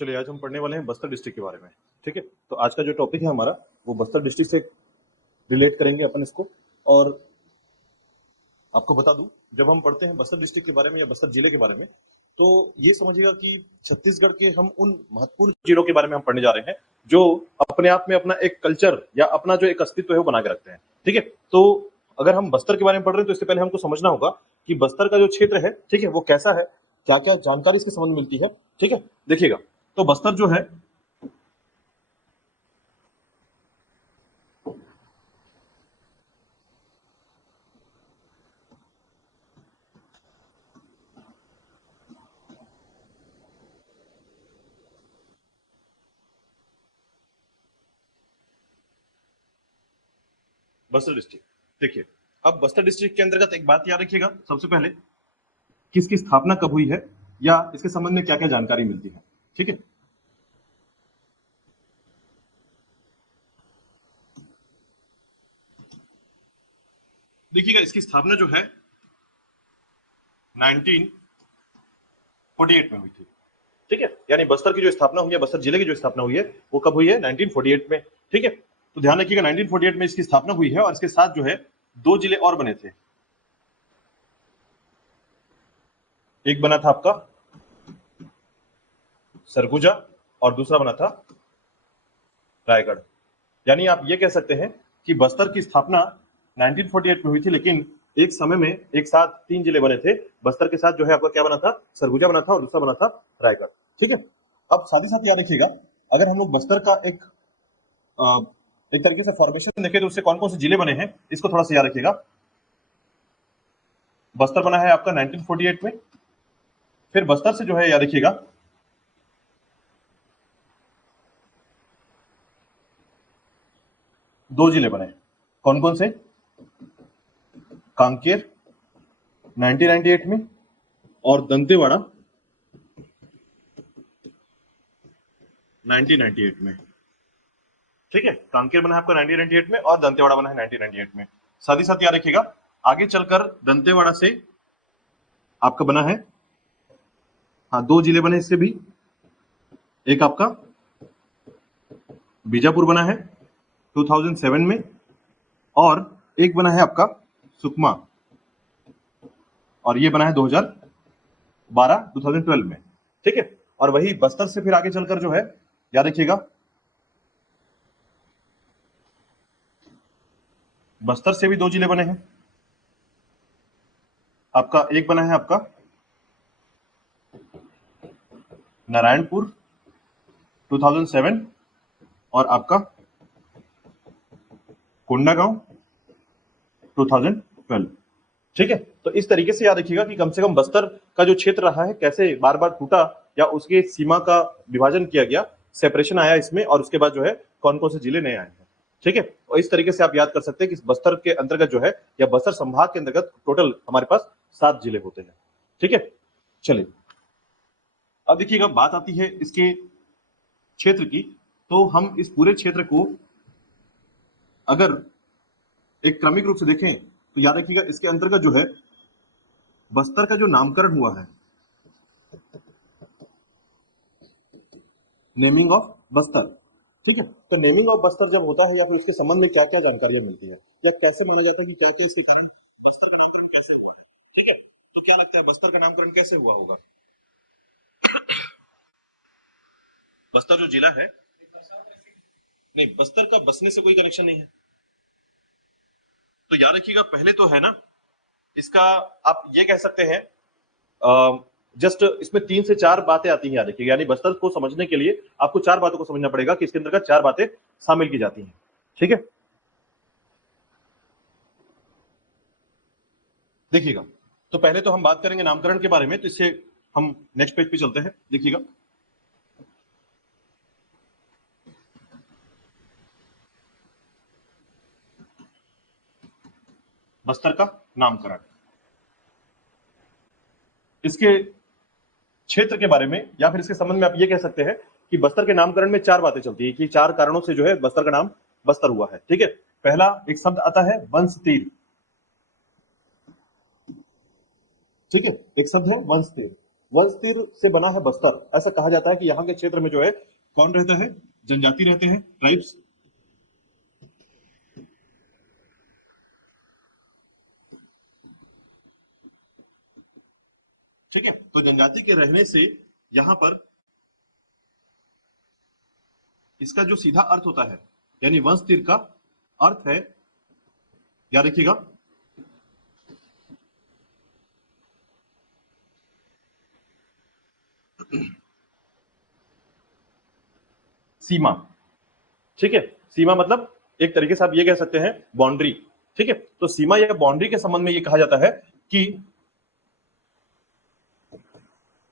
चलिए आज हम पढ़ने वाले हैं बस्तर डिस्ट्रिक्ट के बारे में। ठीक है, तो आज का जो टॉपिक है हमारा वो बस्तर डिस्ट्रिक्ट से रिलेट करेंगे अपन इसको। और आपको बता दूं, जब हम पढ़ते हैं बस्तर डिस्ट्रिक्ट के बारे में या बस्तर जिले के बारे में, तो ये समझिएगा कि छत्तीसगढ़ के हम उन महत्वपूर्ण जिलों के बारे में हम पढ़ने जा रहे हैं जो अपने आप में अपना एक कल्चर या अपना जो एक अस्तित्व है वो बना के रखते हैं। ठीक है, तो अगर हम बस्तर के बारे में पढ़ रहे हैं तो इससे पहले हमको समझना होगा कि बस्तर का जो क्षेत्र है, ठीक है, वो कैसा है, क्या क्या जानकारी इसके संबंध में मिलती है। ठीक है, देखिएगा, तो बस्तर जो है बस्तर डिस्ट्रिक्ट। देखिए, अब बस्तर डिस्ट्रिक्ट के अंतर्गत एक बात याद रखिएगा, सबसे पहले किसकी स्थापना कब हुई है या इसके संबंध में क्या क्या जानकारी मिलती है। ठीक है, देखिएगा, इसकी स्थापना जो है 1948 में हुई थी। ठीक है, यानी बस्तर की जो स्थापना हुई है, बस्तर जिले की जो स्थापना हुई है वो कब हुई है? 1948 में। ठीक है, तो ध्यान रखिएगा 1948 में इसकी स्थापना हुई है और इसके साथ जो है दो जिले और बने थे। एक बना था आपका सरगुजा और दूसरा बना था रायगढ़। यानी आप ये कह सकते हैं कि बस्तर की स्थापना 1948 में हुई थी, लेकिन एक समय में एक साथ तीन जिले बने थे। बस्तर के साथ जो है आपका क्या बना था? सरगुजा बना था और दूसरा बना था रायगढ़। ठीक है, अब साथ ही साथ याद रखिएगा, अगर हम लोग बस्तर का एक तरीके से फॉर्मेशन देखें तो उससे कौन कौन से जिले बने हैं इसको थोड़ा सा याद रखिएगा। बस्तर बना है आपका 1948 में, फिर बस्तर से जो है याद रखिएगा दो जिले बने। कौन कौन से? कांकेर 1998 में और दंतेवाड़ा 1998 में। ठीक है, कांकेर बना है आपका 1998 में और दंतेवाड़ा बना है 1998 में। साथ ही साथ याद रखिएगा, आगे चलकर दंतेवाड़ा से आपका बना है, हाँ, दो जिले बने इससे भी। एक आपका बीजापुर बना है 2007 में और एक बना है आपका सुकमा, और ये बना है 2012 में। ठीक है, और वही बस्तर से फिर आगे चलकर जो है याद रखिएगा, बस्तर से भी दो जिले बने हैं। आपका एक बना है आपका नारायणपुर 2007 और आपका कोंडागांव 2012। ठीक है, तो इस तरीके से याद रखिएगा कि कम से कम बस्तर का जो क्षेत्र रहा है कैसे बार बार टूटा या उसके सीमा का विभाजन किया गया, सेपरेशन आया इसमें, और उसके बाद जो है कौन कौन से जिले नए आए हैं। ठीक है, और इस तरीके से आप याद कर सकते हैं कि बस्तर के अंतर्गत जो है या बस्तर संभाग के अंतर्गत टोटल हमारे पास 7 जिले होते हैं। ठीक है, चलिए अब देखिएगा, बात आती है इसके क्षेत्र की, तो हम इस पूरे क्षेत्र को अगर एक क्रमिक रूप से देखें तो याद रखिएगा इसके अंतर्गत जो है बस्तर का जो नामकरण हुआ है, नेमिंग ऑफ बस्तर। ठीक है, तो नेमिंग ऑफ बस्तर जब होता है या फिर उसके संबंध में क्या क्या जानकारियां मिलती है या कैसे माना जाता है कि क्या क्या इसके कारण बस्तर का नामकरण कैसे हुआ है। ठीक है, तो क्या लगता है बस्तर का नामकरण कैसे हुआ होगा? बस्तर जो जिला है, नहीं, बस्तर का बसने से कोई कनेक्शन नहीं है। तो याद रखिएगा, पहले तो है ना इसका, आप ये कह सकते हैं, जस्ट इसमें 3 से 4 बातें आती हैं याद रखिएगा, यानी बस्तर को समझने के लिए आपको 4 बातों को समझना पड़ेगा कि इसके अंतर्गत 4 बातें शामिल की जाती हैं। ठीक है, देखिएगा, तो पहले तो हम बात करेंगे नामकरण के बारे में, तो इससे हम नेक्स्ट पेज पे चलते हैं। देखिएगा, बस्तर का नामकरण, इसके क्षेत्र के बारे में या फिर इसके संबंध में आप ये कह सकते हैं कि बस्तर के नामकरण में 4 बातें चलती है कि 4 कारणों से जो है बस्तर का नाम बस्तर हुआ है। ठीक है, पहला एक शब्द आता है वंश तीर। ठीक है, एक शब्द है वंश तीर। वंश तीर से बना है बस्तर। ऐसा कहा जाता है कि यहाँ के क्षेत्र में जो है कौन रहता है, जनजाति रहते हैं, ट्राइब्स। ठीक है, तो जनजाति के रहने से यहां पर इसका जो सीधा अर्थ होता है, यानी वंश तीर का अर्थ है, याद रखिएगा, सीमा। ठीक है, सीमा मतलब एक तरीके से आप ये कह सकते हैं बाउंड्री। ठीक है, तो सीमा या बाउंड्री के संबंध में ये कहा जाता है कि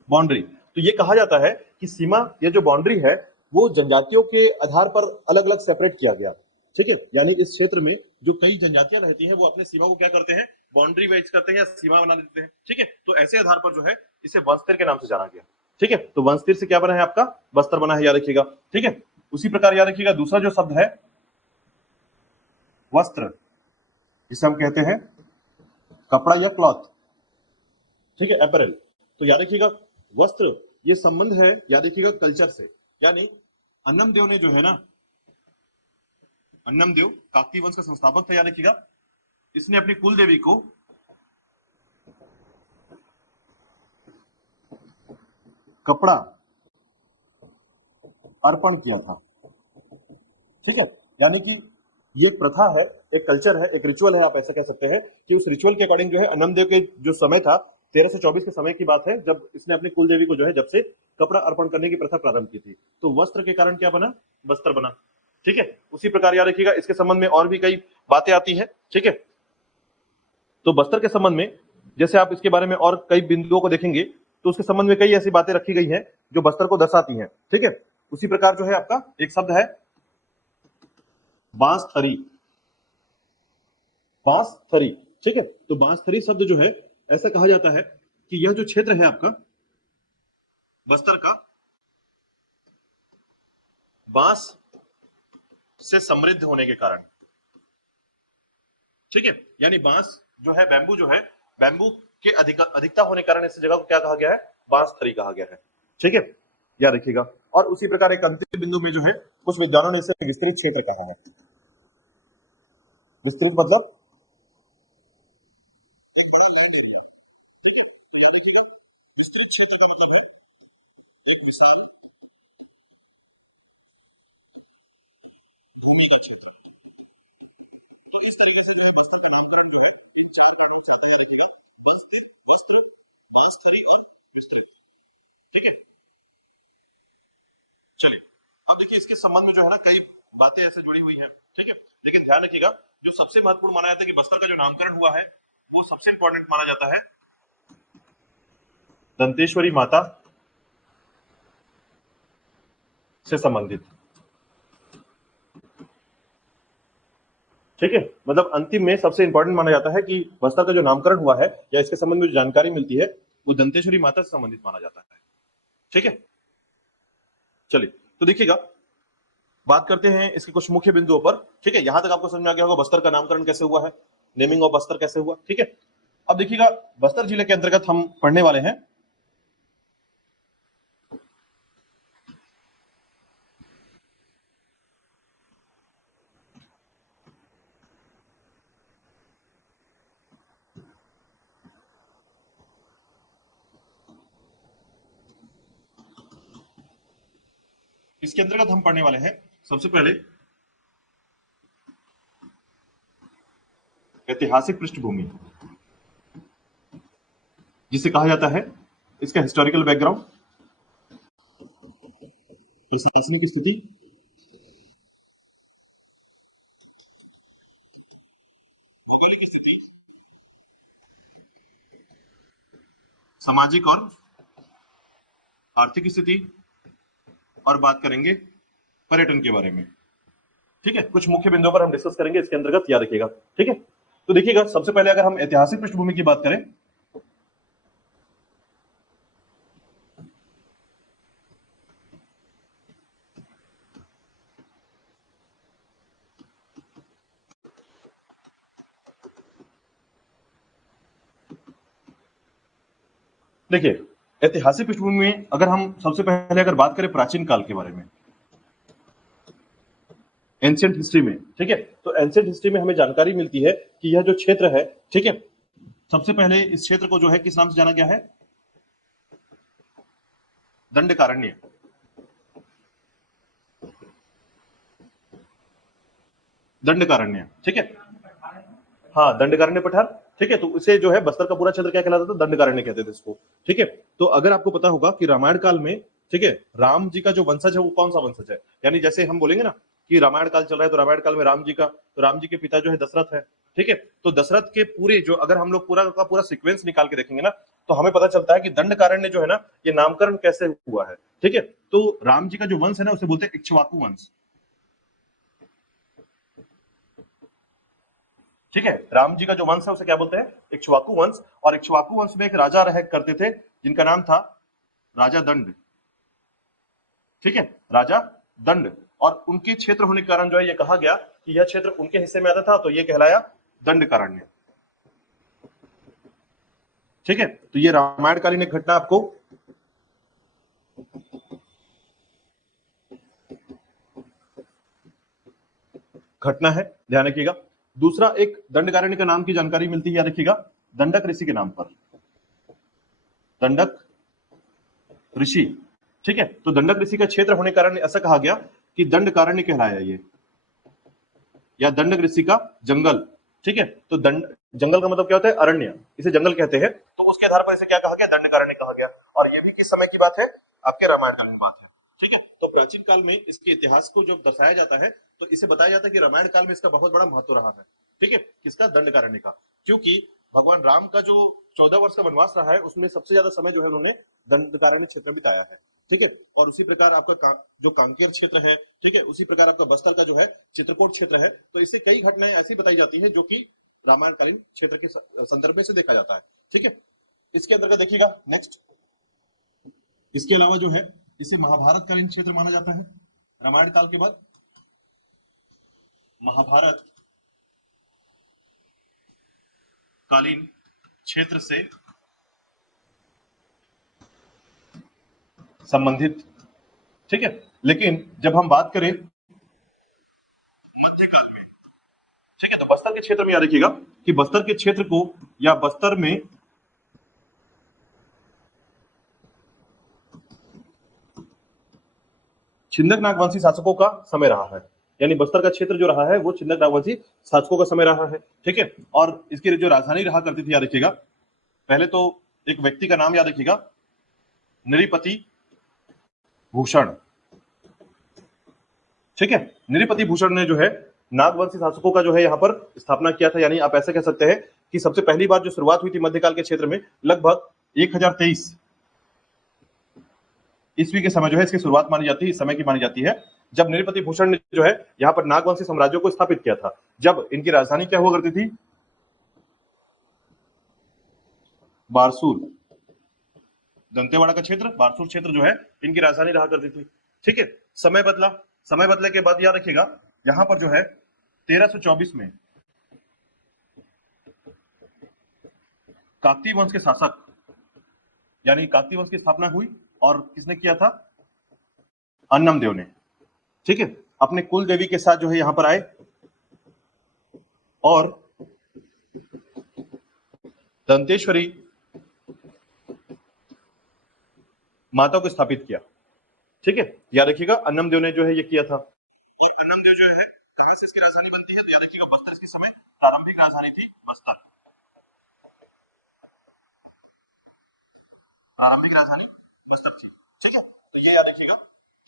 बाउंड्री, तो ये कहा जाता है कि सीमा या जो बाउंड्री है वो जनजातियों के आधार पर अलग अलग सेपरेट किया गया। ठीक है, यानी इस क्षेत्र में जो कई जनजातियां रहती हैं वो अपने सीमा को क्या करते हैं, बाउंड्री वाइज करते हैं या सीमा बना देते हैं। ठीक है, तो ऐसे आधार पर जो है इसे वंशतीर के नाम से जाना गया। ठीक है, तो वंशतीर से क्या बना है आपका, बस्तर बना है, याद रखिएगा। ठीक है, उसी प्रकार याद रखिएगा दूसरा जो शब्द है वस्त्र, जिसे हम कहते हैं कपड़ा या क्लॉथ। ठीक है, अपैरल। तो याद रखिएगा वस्त्र, ये संबंध है याद रखिएगा कल्चर से, यानी अन्नम देव ने जो है ना, अन्नम देव काकतीय वंश का संस्थापक था, याद रखिएगा, इसने अपनी कुल देवी को कपड़ा अर्पण किया था। ठीक है, यानी कि ये एक प्रथा है, एक कल्चर है, एक रिचुअल है, आप ऐसा कह सकते हैं कि उस रिचुअल के अकॉर्डिंग जो है अन्नम देव के जो समय था 13 से 24 के समय की बात है, जब इसने अपनी कुल देवी को जो है जब से कपड़ा अर्पण करने की प्रथा प्रारंभ की थी, तो वस्त्र के कारण क्या बना, बस्तर बना। ठीक है, उसी प्रकार याद रखिएगा इसके संबंध में और भी कई बातें आती है। ठीक है, तो बस्तर के संबंध में जैसे आप इसके बारे में और कई बिंदुओं को देखेंगे तो उसके संबंध में कई ऐसी बातें रखी गई हैं जो बस्तर को दर्शाती हैं। ठीक है, उसी प्रकार जो है आपका एक शब्द है बांसथरी, बांसथरी। ठीक है, तो बांसथरी शब्द जो है ऐसा कहा जाता है कि यह जो क्षेत्र है आपका बस्तर का, बांस से समृद्ध होने के कारण। ठीक है, यानी बांस जो है, बैम्बू जो है, बैम्बू के अधिकता होने के कारण इस जगह को क्या कहा गया है, बांसथरी कहा गया है। ठीक है, याद रखिएगा। और उसी प्रकार एक अंतिम बिंदु में जो है कुछ विद्वानों ने इसे विस्तृत क्षेत्र कहा है। विस्तृत मतलब चलिए, अब देखिए इसके संबंध में जो है ना कई बातें ऐसे जुड़ी हुई हैं। ठीक है, लेकिन ध्यान रखिएगा जो सबसे महत्वपूर्ण माना जाता है कि बस्तर का जो नामकरण हुआ है वो सबसे इंपॉर्टेंट माना जाता है दंतेश्वरी माता से संबंधित। ठीक है, मतलब अंतिम में सबसे इंपॉर्टेंट माना जाता है कि बस्तर का जो नामकरण हुआ है या इसके संबंध में जो जानकारी मिलती है वो दंतेश्वरी माता से संबंधित माना जाता है। ठीक है, चलिए, तो देखिएगा बात करते हैं इसके कुछ मुख्य बिंदुओं पर। ठीक है, यहां तक आपको समझ में आ गया होगा बस्तर का नामकरण कैसे हुआ है, नेमिंग ऑफ बस्तर कैसे हुआ। ठीक है, अब देखिएगा बस्तर जिले के अंतर्गत हम पढ़ने वाले हैं इसके अंतर्गत हम पढ़ने वाले हैं सबसे पहले ऐतिहासिक पृष्ठभूमि, जिसे कहा जाता है इसका हिस्टोरिकल बैकग्राउंड, प्रशासनिक स्थिति, सामाजिक और आर्थिक स्थिति, और बात करेंगे पर्यटन के बारे में। ठीक है, कुछ मुख्य बिंदुओं पर हम डिस्कस करेंगे इसके अंतर्गत, याद रखिएगा। ठीक है, तो देखिएगा सबसे पहले अगर हम ऐतिहासिक पृष्ठभूमि की बात करें, देखिए ऐतिहासिक पृष्ठभूमि में अगर हम सबसे पहले अगर बात करें प्राचीन काल के बारे में, एंशियंट हिस्ट्री में, ठीक है, तो एंशियंट हिस्ट्री में हमें जानकारी मिलती है कि यह जो क्षेत्र है, ठीक है, सबसे पहले इस क्षेत्र को जो है किस नाम से जाना गया है? दंडकारण्य। दंडकारण्य, ठीक है, हाँ, दंडकारण्य पठार, ठीक है, तो इसे जो है बस्तर का पूरा क्षेत्र क्या कहलाता था? दंडकारण्य कहते थे इसको, ठीक है। तो अगर आपको पता होगा कि रामायण काल में, ठीक है, राम जी का जो वंशज है वो कौन सा वंशज है? यानी जैसे हम बोलेंगे ना कि रामायण काल चल रहा है, तो रामायण काल में राम जी का, तो राम जी के पिता जो है दशरथ है, ठीक है। तो दशरथ के पूरे जो, अगर हम लोग पूरा का पूरा सीक्वेंस निकाल के देखेंगे ना, तो हमें पता चलता है कि दंडकारण्य जो है ना, ये नामकरण कैसे हुआ है, ठीक है। तो राम जी का जो वंश है ना, उसे बोलते हैं इक्ष्वाकु वंश, ठीक है। राम जी का जो वंश है उसे क्या बोलते हैं? इक्ष्वाकु वंश। और इक्ष्वाकु वंश में एक राजा रह करते थे जिनका नाम था राजा दंड, ठीक है, राजा दंड। और उनके क्षेत्र होने के कारण जो है ये कहा गया कि यह क्षेत्र उनके हिस्से में आता था, तो ये कहलाया दंडकारण्य, ठीक है। तो ये रामायणकालीन एक घटना आपको घटना है, ध्यान रखिएगा। दूसरा एक दंडकारण्य का नाम की जानकारी मिलती है, याद रखिएगा, दंडक ऋषि के नाम पर, दंडक ऋषि, ठीक है। तो दंडक ऋषि का क्षेत्र होने के कारण ऐसा कहा गया कि दंडकारण्य कहलाया ये, या दंडक ऋषि का जंगल, ठीक है। तो दंड, जंगल का मतलब क्या होता है? अरण्य, इसे जंगल कहते हैं। तो उसके आधार पर इसे क्या कहा गया? दंडकारण्य कहा गया। और ये भी किस समय की बात है? आपके रामायण काल की बात है, ठीक है। तो प्राचीन काल में इसके इतिहास को जब दर्शाया जाता है तो इसे बताया जाता है कि रामायण काल में इसका बहुत बड़ा महत्व रहा है, ठीक है, किसका? दंडकारण्य का। क्योंकि भगवान राम का जो 14 वर्ष का वनवास रहा है उसमें सबसे ज्यादा समय जो है उन्होंने दंडकारण्य क्षेत्र में बिताया है, ठीक है। और उसी प्रकार आपका जो कांकेर क्षेत्र है, ठीक है, उसी प्रकार आपका बस्तर का जो है चित्रकूट क्षेत्र है। तो इससे कई घटनाएं ऐसी बताई जाती है जो कि रामायणकालीन क्षेत्र के संदर्भ में से देखा जाता है, ठीक है। इसके अंतर्गत देखिएगा नेक्स्ट, इसके अलावा जो है इसे महाभारत कालीन क्षेत्र माना जाता है। रामायण काल के बाद महाभारत कालीन क्षेत्र से संबंधित, ठीक है। लेकिन जब हम बात करें मध्यकाल में, ठीक है, तो बस्तर के क्षेत्र में याद रखिएगा कि बस्तर के क्षेत्र को, या बस्तर में छिंदक नागवंशी शासकों का समय रहा है। यानी बस्तर का क्षेत्र जो रहा है वो छिंदक नागवंशी शासकों का समय रहा है, ठीक है। और इसकी जो राजधानी रहा करती थी, याद रखिएगा, पहले तो एक व्यक्ति का नाम याद रखिएगा, नृपति भूषण, ठीक है। नृपति भूषण ने जो है नागवंशी शासकों का जो है यहाँ पर स्थापना किया था। यानी आप ऐसे कह सकते हैं कि सबसे पहली बार जो शुरुआत हुई थी मध्यकाल के क्षेत्र में लगभग 1023 ईस्वी के समय जो है इसकी शुरुआत मानी जाती है, इस समय की मानी जाती है, जब नृपति भूषण ने जो है यहाँ पर नागवंशी साम्राज्यों को स्थापित किया था। जब इनकी राजधानी क्या हुआ करती थी? बारसूर, दंतेवाड़ा का क्षेत्र, बारसूर क्षेत्र जो है इनकी राजधानी रहा करती थी, ठीक है। समय बदला, समय बदलने के बाद याद रखिएगा यहां पर जो है 1324 में काकतीय वंश के शासक, यानी काकतीय वंश की स्थापना हुई, और किसने किया था? अन्नम देव ने, ठीक है। अपने कुल देवी के साथ जो है यहां पर आए और दंतेश्वरी माता को स्थापित किया, ठीक है। याद रखिएगा अन्नम देव ने जो है ये किया था। अन्नम देव जो है कहां से इसकी राजधानी बनती है? तो याद रखिएगा बस्तर इसके समय प्रारंभिक राजधानी थी, बस्तर प्रारंभिक राजधानी बस्तर थी, ठीक है। तो ये याद रखिएगा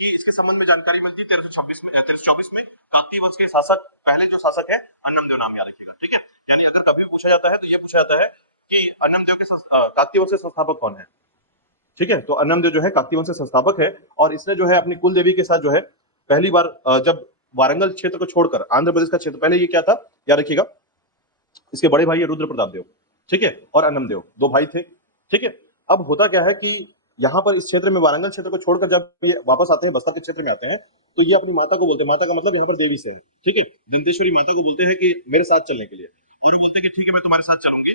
कि इसके संबंध में जानकारी मिलती है 1324 में काकतीय वंश के शासक, पहले जो शासक है अन्नम देव, नाम याद रखिएगा, ठीक है। यानी अगर कभी पूछा जाता है तो ये पूछा जाता है कि अन्नम देव के काकतीय वंश के संस्थापक कौन है, ठीक है। तो अन्नम देव जो है काकतीय वंश के संस्थापक है, और इसने जो है अपनी कुल देवी के साथ जो है पहली बार जब वारंगल क्षेत्र को छोड़कर आंध्र प्रदेश का क्षेत्र, पहले ये क्या था याद रखिएगा, इसके बड़े भाई है रुद्र प्रताप देव, ठीक है, और अन्नम देव, दो भाई थे, ठीक है। अब होता क्या है कि यहाँ पर इस क्षेत्र में वारंगल क्षेत्र को छोड़कर जब ये वापस आते हैं, बस्तर के क्षेत्र में आते हैं, तो ये अपनी माता को बोलते हैं, माता का मतलब यहाँ पर देवी से है, ठीक है, दंतेश्वरी माता को बोलते हैं कि मेरे साथ चलने के लिए, और वो बोलते हैं कि ठीक है मैं तुम्हारे साथ चलूंगी।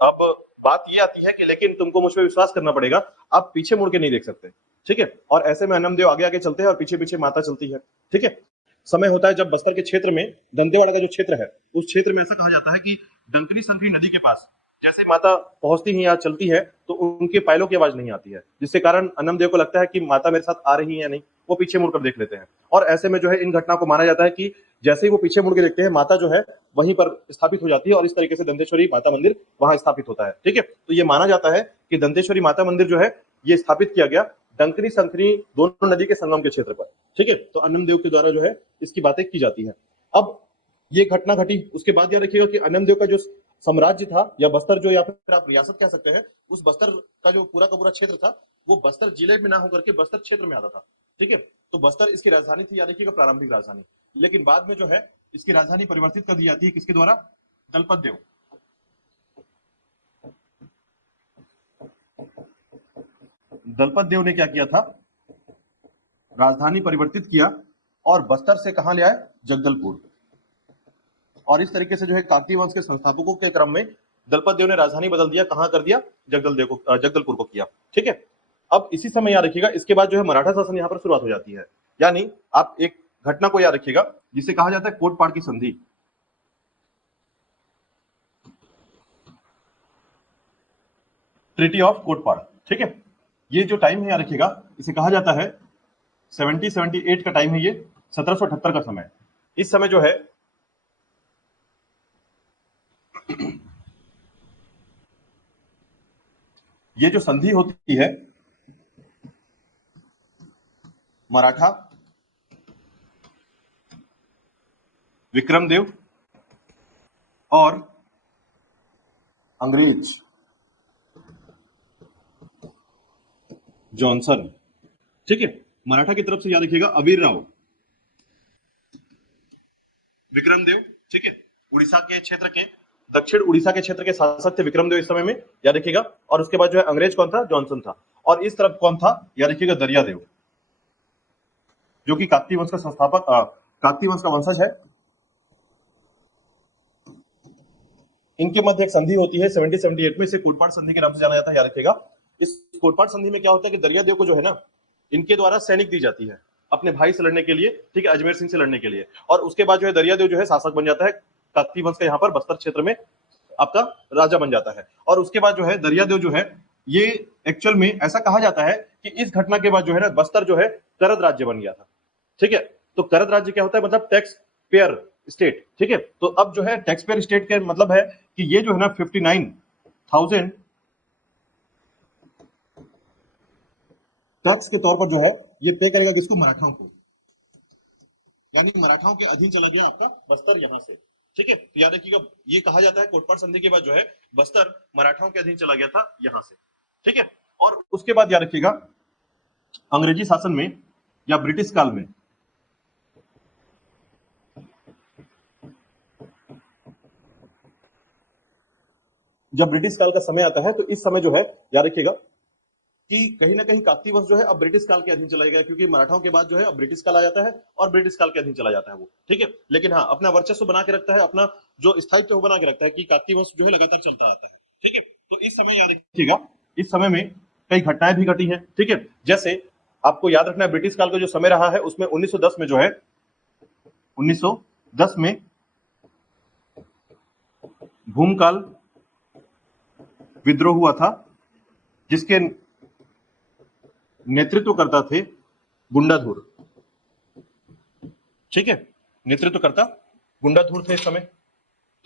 अब बात ये आती है कि लेकिन तुमको मुझ पर विश्वास करना पड़ेगा, आप पीछे मुड़ के नहीं देख सकते, ठीक है। और ऐसे में अन्नमदेव आगे आगे चलते हैं और पीछे पीछे माता चलती है, ठीक है। समय होता है जब बस्तर के क्षेत्र में, दंतेवाड़ा का जो क्षेत्र है, उस क्षेत्र में ऐसा कहा जाता है कि डंकनी संकरी नदी के पास जैसे माता पहुंचती है या चलती है तो उनके पैरों की आवाज नहीं आती है, जिसके कारण अन्नमदेव को लगता है कि माता मेरे साथ आ रही है या नहीं। वो पीछे मुड़कर देख लेते हैं और ऐसे में जो है इन घटना को माना जाता है कि जैसे ही वो पीछे मुड़ के देखते हैं, माता जो है वहीं पर स्थापित हो जाती है और इस तरीके से दंतेश्वरी माता मंदिर वहां स्थापित होता है, ठीक है। तो ये माना जाता है कि दंतेश्वरी माता मंदिर जो है ये स्थापित किया गया डंकनी संकरी दोनों नदी के संगम के क्षेत्र पर, ठीक है। तो अन्नमदेव के द्वारा जो है इसकी बातें की जाती है। अब ये घटना घटी, उसके बाद याद रखिएगा कि अन्नमदेव का जो साम्राज्य था या बस्तर जो या फिर आप रियासत कह सकते हैं, उस बस्तर का जो पूरा का पूरा क्षेत्र था वो बस्तर जिले में ना होकर के बस्तर क्षेत्र में आता था, ठीक है। तो बस्तर इसकी राजधानी थी, याद रखिएगा प्रारंभिक राजधानी। लेकिन बाद में जो है इसकी राजधानी परिवर्तित कर दी जाती है, किसके द्वारा? दलपत देव। दलपत देव ने क्या किया था? राजधानी परिवर्तित किया और बस्तर से कहां ले आए? जगदलपुर। और इस तरीके से जो है काकतीय वंश के संस्थापकों के क्रम में दलपत देव ने राजधानी बदल दिया, कहां कर दिया? जगदलपुर को किया, ठीक है। अब इसी समय याद रखिएगा इसके बाद जो है मराठा शासन यहां पर शुरुआत हो जाती है। यानी आप एक घटना को याद रखिएगा जिसे कहा जाता है कोटपाड़ की संधि। ट्रीटी ऑफ कोटपाड़, ठीक है। ये जो टाइम है याद रखिएगा इसे कहा जाता है 1778 का टाइम है, ये 1778 का समय। इस समय जो है ये जो संधि होती है मराठा, विक्रमदेव और अंग्रेज जॉनसन, ठीक है। मराठा की तरफ से याद रखिएगा अवीर राव, विक्रमदेव, ठीक है। उड़ीसा के क्षेत्र के, दक्षिण उड़ीसा के क्षेत्र के शासक थे विक्रमदेव इस समय में, याद रखिएगा। और उसके बाद जो है अंग्रेज कौन था? जॉनसन था। और इस तरफ कौन था? याद रखिएगा दरियादेव, जो कि काकतीय वंश का संस्थापक, काकतीय वंश का वंशज है। इनके मध्य एक संधि होती है 1778 में, इसे कोटपाड़ संधि के नाम से जाना जाता है, याद रखिएगा। इस कोटपाड़ संधि में क्या होता है कि दरियादेव को जो है ना, इनके द्वारा सैनिक दी जाती है अपने भाई से लड़ने के लिए, ठीक है, अजमेर सिंह से लड़ने के लिए। और उसके बाद जो है दरियादेव जो है शासक बन जाता है काकतीय वंश का, यहाँ पर बस्तर क्षेत्र में आपका राजा बन जाता है। और उसके बाद जो है दरियादेव जो है ये एक्चुअल में ऐसा कहा जाता है कि इस घटना के बाद जो है ना बस्तर जो है करद राज्य बन गया था, ठीक है। तो करद राज्य क्या होता है? मतलब टैक्स पेयर स्टेट, ठीक है। तो अब जो है टैक्स पेयर स्टेट का मतलब है कि ये जो है ना 59,000 टैक्स के तौर पर जो है ये पे करेगा किसको? मराठाओं को। यानी मराठाओं के अधीन चला गया आपका बस्तर यहां से, ठीक है। तो याद रखिएगा ये कहा जाता है कोटपाड़ संधि के बाद जो है बस्तर मराठाओं के अधीन चला गया था यहां से, ठीक है। और उसके बाद याद रखिएगा अंग्रेजी शासन में या ब्रिटिश काल में, जब ब्रिटिश काल का समय आता है तो इस समय जो है याद रखिएगा कि कहीं ना कहीं काकतीय वंश जो है अब ब्रिटिश काल के अधीन चला गया, क्योंकि मराठाओं के बाद जो है अब ब्रिटिश काल आ जाता है और ब्रिटिश काल के अधीन चला जाता है वो, ठीक है। लेकिन हाँ अपना वर्चस्व बना के रखता है, अपना जो स्थायित्व वो बना के रखता है कि काकतीय वंश जो है लगातार चलता रहता है, ठीक है। तो इस समय याद रखिएगा इस समय में कई घटनाएं भी घटी हैं, ठीक है। जैसे आपको याद रखना है ब्रिटिश काल का जो समय रहा है उसमें 1910 में जो है 1910 में भूमकाल विद्रोह हुआ था, जिसके नेतृत्वकर्ता थे गुंडाधुर, ठीक है। नेतृत्वकर्ता गुंडाधुर थे इस समय।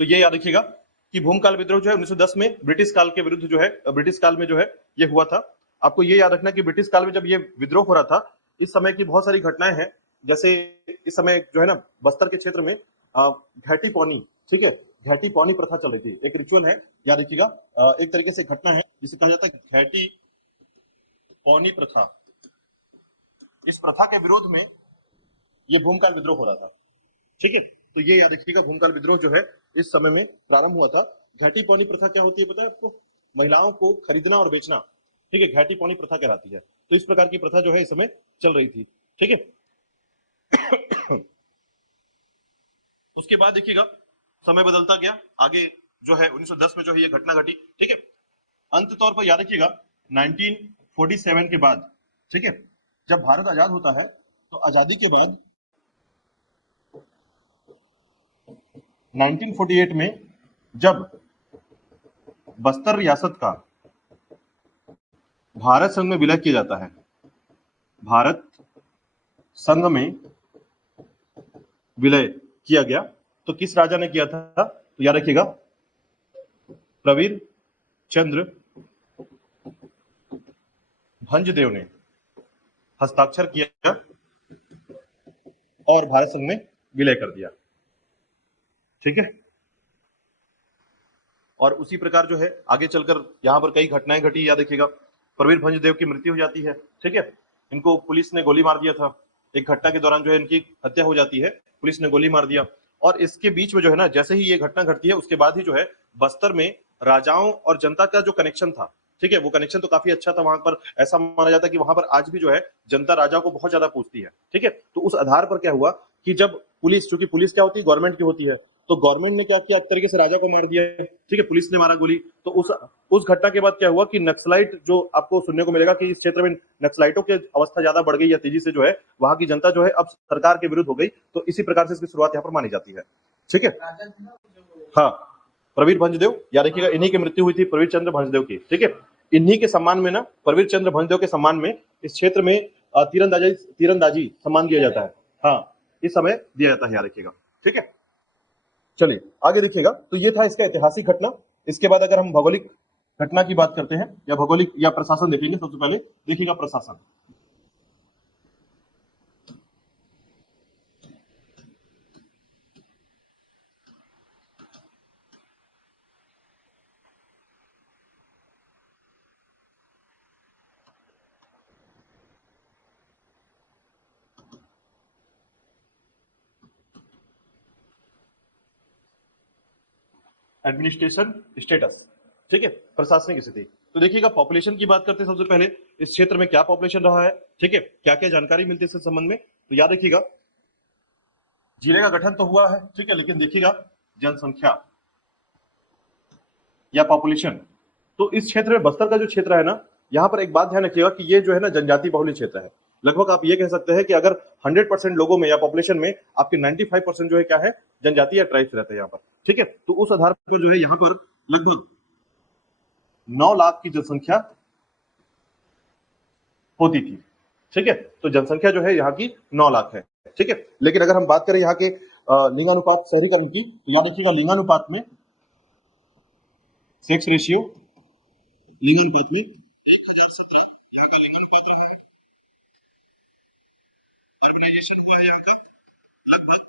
तो ये याद रखिएगा कि भूमकाल विद्रोह जो है 1910 में ब्रिटिश काल के विरुद्ध जो है, ब्रिटिश काल में जो है ये हुआ था। आपको ये याद रखना कि ब्रिटिश काल में जब ये विद्रोह हो रहा था इस समय की बहुत सारी घटनाएं हैं। जैसे इस समय जो है ना बस्तर के क्षेत्र में घाटी पौनी, ठीक है, घाटी पौनी प्रथा चल रही थी, एक रिचुअल है, याद रखिएगा। एक तरीके से घटना है जिसे कहा जाता है घाटी पौनी प्रथा। इस प्रथा के विरोध में ये भूमकाल विद्रोह हो रहा था, ठीक है। तो ये याद रखिएगा भूमकाल विद्रोह जो है इस समय में प्रारंभ हुआ था। घाटी पौनी प्रथा क्या होती है पता है आपको? महिलाओं को खरीदना और बेचना, ठीक है, घाटी पौनी प्रथा कहलाती है। तो इस प्रकार की प्रथा जो है इस समय चल रही थी, ठीक है। उसके बाद देखिएगा समय बदलता गया, आगे जो है 1910 में जो है ये घटना घटी, ठीक है। अंत तौर पर याद रखिएगा 1947 के बाद, ठीक है, जब भारत आजाद होता है तो आजादी के बाद 1948 में जब बस्तर रियासत का भारत संघ में विलय किया जाता है, भारत संघ में विलय किया गया, तो किस राजा ने किया था? तो याद रखिएगा प्रवीर चंद्र भंजदेव ने हस्ताक्षर किया और भारत संघ में विलय कर दिया, ठीक है। और उसी प्रकार जो है आगे चलकर यहां पर कई घटनाएं घटी, याद रखिएगा प्रवीर भंजदेव की मृत्यु हो जाती है, ठीक है, इनको पुलिस ने गोली मार दिया था, एक घटना के दौरान जो है इनकी हत्या हो जाती है, पुलिस ने गोली मार दिया। और इसके बीच में जो है ना, जैसे ही ये घटना घटती है उसके बाद ही जो है बस्तर में राजाओं और जनता का जो कनेक्शन था, ठीक है, वो कनेक्शन तो काफी अच्छा था वहां पर। ऐसा माना जाता है कि वहां पर आज भी जो है जनता राजा को बहुत ज्यादा पूछती है, ठीक है। तो उस आधार पर क्या हुआ कि जब पुलिस, चूंकि पुलिस क्या होती है, गवर्नमेंट की होती है, तो गवर्नमेंट ने क्या किया, एक तरीके से राजा को मार दिया, ठीक है, पुलिस ने मारा गोली। तो उस घटना के बाद क्या हुआ कि नक्सलाइट, जो आपको सुनने को मिलेगा कि इस क्षेत्र में नक्सलाइटों की अवस्था ज्यादा बढ़ गई या तेजी से जो है वहां की जनता जो है अब सरकार के विरुद्ध हो गई। तो इसी प्रकार से इसकी शुरुआत यहाँ पर मानी जाती है, ठीक है। हाँ, प्रवीर भंजदेव, याद रखिएगा इन्हीं की मृत्यु हुई थी, प्रवीर चंद्र भंजदेव की, ठीक है। इन्हीं के सम्मान में ना, प्रवीर चंद्र भंजदेव के सम्मान में इस क्षेत्र में तीरंदाजी तीरंदाजी सम्मान दिया जाता है, हाँ, इस समय दिया जाता है, याद रखिएगा, ठीक है। चलिए आगे देखिएगा, तो ये था इसका ऐतिहासिक घटना। इसके बाद अगर हम भौगोलिक घटना की बात करते हैं या भौगोलिक या प्रशासन देखेंगे, सबसे पहले देखिएगा प्रशासन। एडमिनिस्ट्रेशन स्टेटस, ठीक है, प्रशासनिक स्थिति। तो देखिएगा पॉपुलेशन की बात करते हैं सबसे पहले, इस क्षेत्र में क्या पॉपुलेशन रहा है, ठीक है, क्या क्या जानकारी मिलती है इसके संबंध में। तो याद रखिएगा जिले का गठन तो हुआ है, ठीक है, लेकिन देखिएगा जनसंख्या या पॉपुलेशन, तो इस क्षेत्र में बस्तर का जो क्षेत्र है ना, यहाँ पर एक बात ध्यान रखिएगा कि ये जो है ना जनजाति बहुल क्षेत्र है। लगभग आप ये कह सकते हैं कि अगर 100% लोगों में या पॉपुलेशन में आपके 95% जो है क्या है, जनजाति या ट्राइब्स रहते हैं यहाँ पर, ठीक है। तो उस आधार पर जो है यहाँ पर लगभग 9 लाख की जनसंख्या होती थी, ठीक है। तो जनसंख्या जो है यहाँ की 9 लाख है, ठीक है। लेकिन अगर हम बात करें यहाँ के लिंगानुपात शहरीकरण की, तो याद रखिएगा लिंगानुपात में, सेक्स रेशियो लिंगानुपात में अर्बनाइजेशन हुआ है यहाँ का लगभग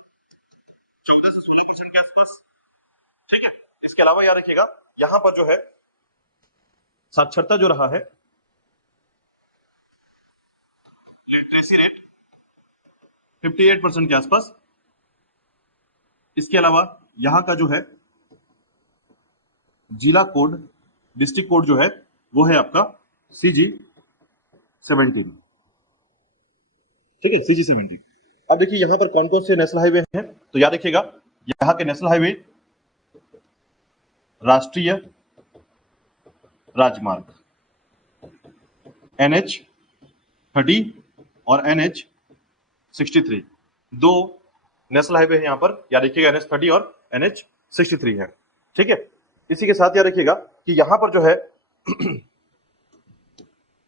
14 से 16% के आसपास, ठीक है। इसके अलावा याद रखिएगा यहाँ पर जो है साक्षरता जो रहा है, लिटरेसी रेट 58% के आसपास। इसके अलावा यहाँ का जो है जिला कोड, डिस्ट्रिक्ट कोड जो है वो है आपका CG-17, ठीक है, CG-17। अब देखिए यहाँ पर कौन कौन से नेशनल हाईवे हैं, तो याद रखिएगा यहाँ के नेशनल हाईवे, राष्ट्रीय राजमार्ग NH-30 और NH-63, दो नेशनल हाईवे है यहाँ पर, याद रखिएगा NH-30 और NH-63 है, ठीक है। इसी के साथ याद रखिएगा कि यहाँ पर जो है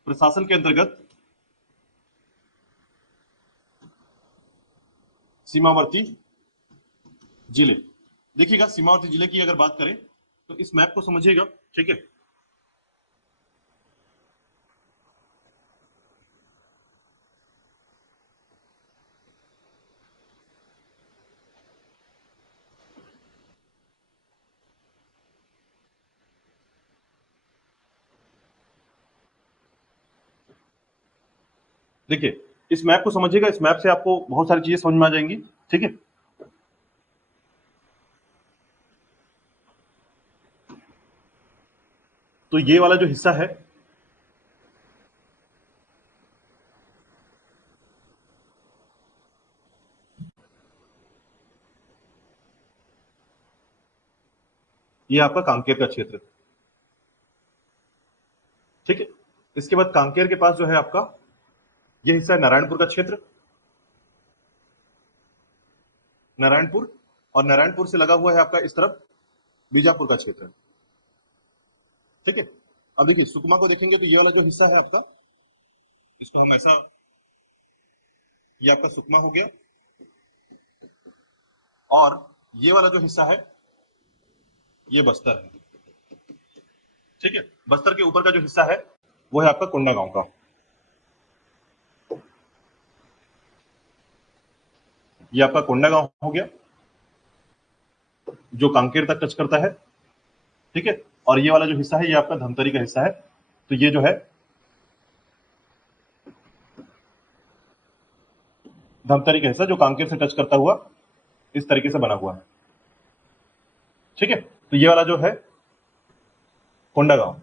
प्रशासन के अंतर्गत सीमावर्ती जिले, देखिएगा सीमावर्ती जिले की अगर बात करें तो इस मैप को समझिएगा, ठीक है। देखिए इस मैप को समझिएगा, इस मैप से आपको बहुत सारी चीजें समझ में आ जाएंगी, ठीक है। तो ये वाला जो हिस्सा है ये आपका कांकेर का क्षेत्र, ठीक है। इसके बाद कांकेर के पास जो है आपका ये हिस्सा है नारायणपुर का क्षेत्र, नारायणपुर, और नारायणपुर से लगा हुआ है आपका इस तरफ बीजापुर का क्षेत्र। ठीक है। अब देखिए सुकमा को देखेंगे तो ये वाला जो हिस्सा है आपका, इसको हम ऐसा, ये आपका सुकमा हो गया, और ये वाला जो हिस्सा है ये बस्तर है। ठीक है। बस्तर के ऊपर का जो हिस्सा है वो है आपका कोंडागांव का। ये आपका कोंडागांव हो गया जो कांकेर तक टच करता है। ठीक है। और ये वाला जो हिस्सा है ये आपका धमतरी का हिस्सा है। तो ये जो है धमतरी का हिस्सा जो कांकेर से टच करता हुआ इस तरीके से बना हुआ है। ठीक है। तो ये वाला जो है कोंडागांव,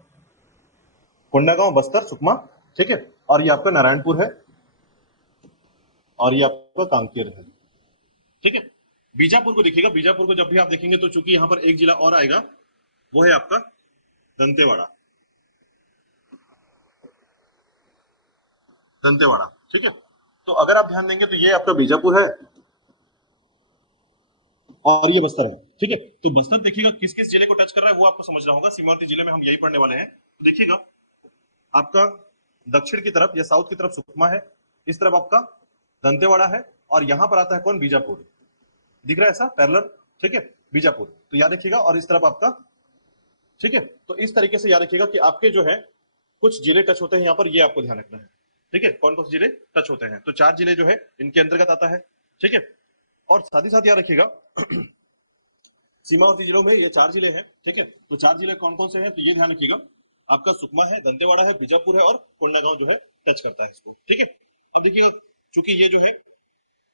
कोंडागांव, बस्तर, सुकमा। ठीक है। और ये आपका नारायणपुर है और ये आपका कांकेर है। ठीक है। बीजापुर को देखिएगा, बीजापुर को जब भी आप देखेंगे तो चूंकि यहां पर एक जिला और आएगा वो है आपका दंतेवाड़ा, दंतेवाड़ा। ठीक है। तो अगर आप ध्यान देंगे तो ये आपका बीजापुर है और ये बस्तर है। ठीक है। तो बस्तर देखिएगा किस किस जिले को टच कर रहा है वो आपको समझना होगा। सीमावर्ती जिले में हम यही पढ़ने वाले हैं। तो देखिएगा आपका दक्षिण की तरफ या साउथ की तरफ सुकमा है, इस तरफ आपका दंतेवाड़ा है, और यहां पर आता है कौन, बीजापुर। दिख रहा है ऐसा पैरेलल। ठीक है। बीजापुर, तो याद रखिएगा, और इस तरफ आपका। ठीक है। तो इस तरीके से याद रखिएगा कि आपके जो है कुछ जिले टच होते हैं यहाँ पर, ये आपको ध्यान रखना है। ठीक है। कौन कौन से जिले टच होते हैं, तो 4 जिले जो है इनके अंतर्गत आता है। ठीक है। और साथ ही साथ याद रखिएगा सीमावर्ती जिलों में ये 4 जिले हैं। ठीक है। तो 4 जिले कौन कौन से हैं, तो ये ध्यान रखिएगा, आपका सुकमा है, दंतेवाड़ा है, बीजापुर है, और कोंडागांव जो है टच करता है इसको। ठीक है। अब देखिए चूंकि ये जो है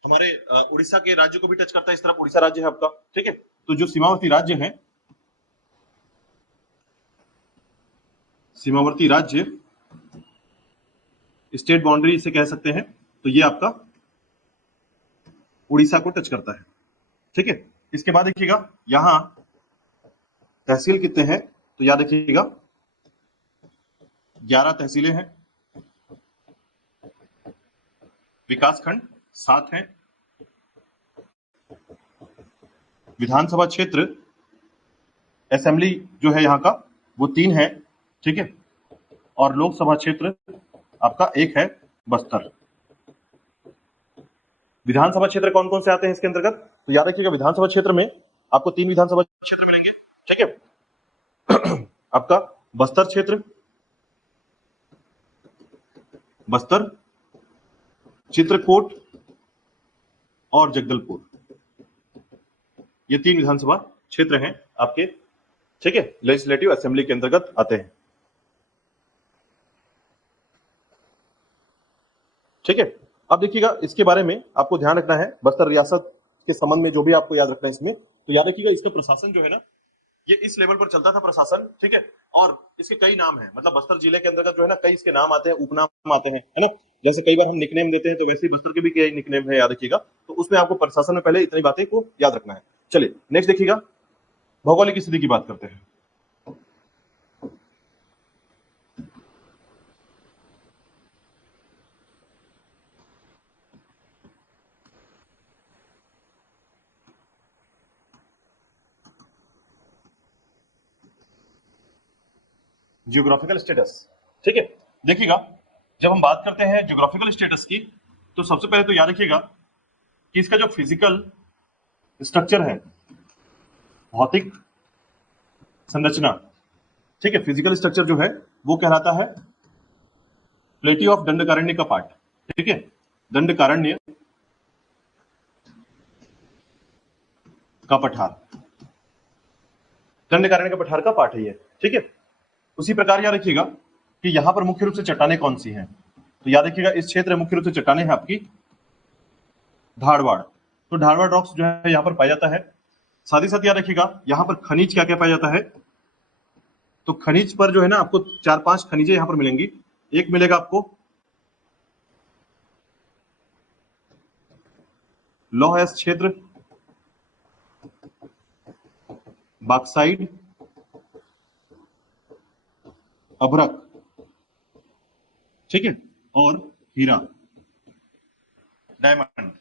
हमारे उड़ीसा के राज्य को भी टच करता है, इस तरफ उड़ीसा राज्य है आपका। ठीक है। तो जो सीमावर्ती राज्य है, सीमावर्ती राज्य, स्टेट बाउंड्री इसे कह सकते हैं, तो ये आपका उड़ीसा को टच करता है। ठीक है। इसके बाद देखिएगा यहां तहसील कितने हैं, तो याद रखिएगा 11 तहसीलें हैं, विकासखंड 7 हैं, विधानसभा क्षेत्र असेंबली जो है यहाँ का वो 3 है। ठीक है। और लोकसभा क्षेत्र आपका 1 है, बस्तर। विधानसभा क्षेत्र कौन कौन से आते हैं इसके अंतर्गत, तो याद रखिएगा विधानसभा क्षेत्र में आपको 3 विधानसभा क्षेत्र मिलेंगे। ठीक है। आपका बस्तर क्षेत्र, बस्तर, चित्रकूट और जगदलपुर, ये 3 विधानसभा क्षेत्र हैं आपके। ठीक है। लेजिस्लेटिव असेंबली के अंतर्गत आते हैं। ठीक है। अब देखिएगा इसके बारे में आपको ध्यान रखना है, बस्तर रियासत के संबंध में जो भी आपको याद रखना है इसमें, तो याद रखिएगा इसका प्रशासन जो है ना, ये इस लेवल पर चलता था प्रशासन। ठीक है। और इसके कई नाम हैं, मतलब बस्तर जिले के अंतर्गत जो है ना कई इसके नाम आते हैं, उपनाम आते हैं, है ना। जैसे कई बार हम निकनेम देते हैं, तो वैसे ही बस्तर के भी कई निकनेम है, याद रखिएगा। तो उसमें आपको प्रशासन में पहले इतनी बातें को याद रखना है। चलिए नेक्स्ट देखिएगा, भौगोलिक स्थिति की बात करते हैं। Geographical status. ठीक है। देखिएगा जब हम बात करते हैं जियोग्राफिकल स्टेटस की, तो सबसे पहले तो याद रखिएगा कि इसका जो फिजिकल स्ट्रक्चर है, भौतिक संरचना, ठीक है, फिजिकल स्ट्रक्चर जो है वो कहलाता है प्लेटी ऑफ दंडकारण्य का पार्ट। ठीक है। दंडकारण्य का पठार, दंडकारण्य का पठार का पार्ट है ये। ठीक है। उसी प्रकार याद रखिएगा कि यहां पर मुख्य रूप से चट्टानें कौन सी हैं, तो याद रखिएगा इस क्षेत्र में मुख्य रूप से चट्टानें हैं आपकी धारवाड़। तो धारवाड़ रॉक्स जो है यहां पर पाया जाता है। साथ ही साथ याद रखिएगा यहां पर खनिज क्या क्या पाया जाता है, तो खनिज पर जो है ना आपको 4-5 खनिजें यहां पर मिलेंगी। एक मिलेगा आपको लौह अयस्क क्षेत्र, बॉक्साइट, अभ्रक ठीक है, और हीरा, डायमंड।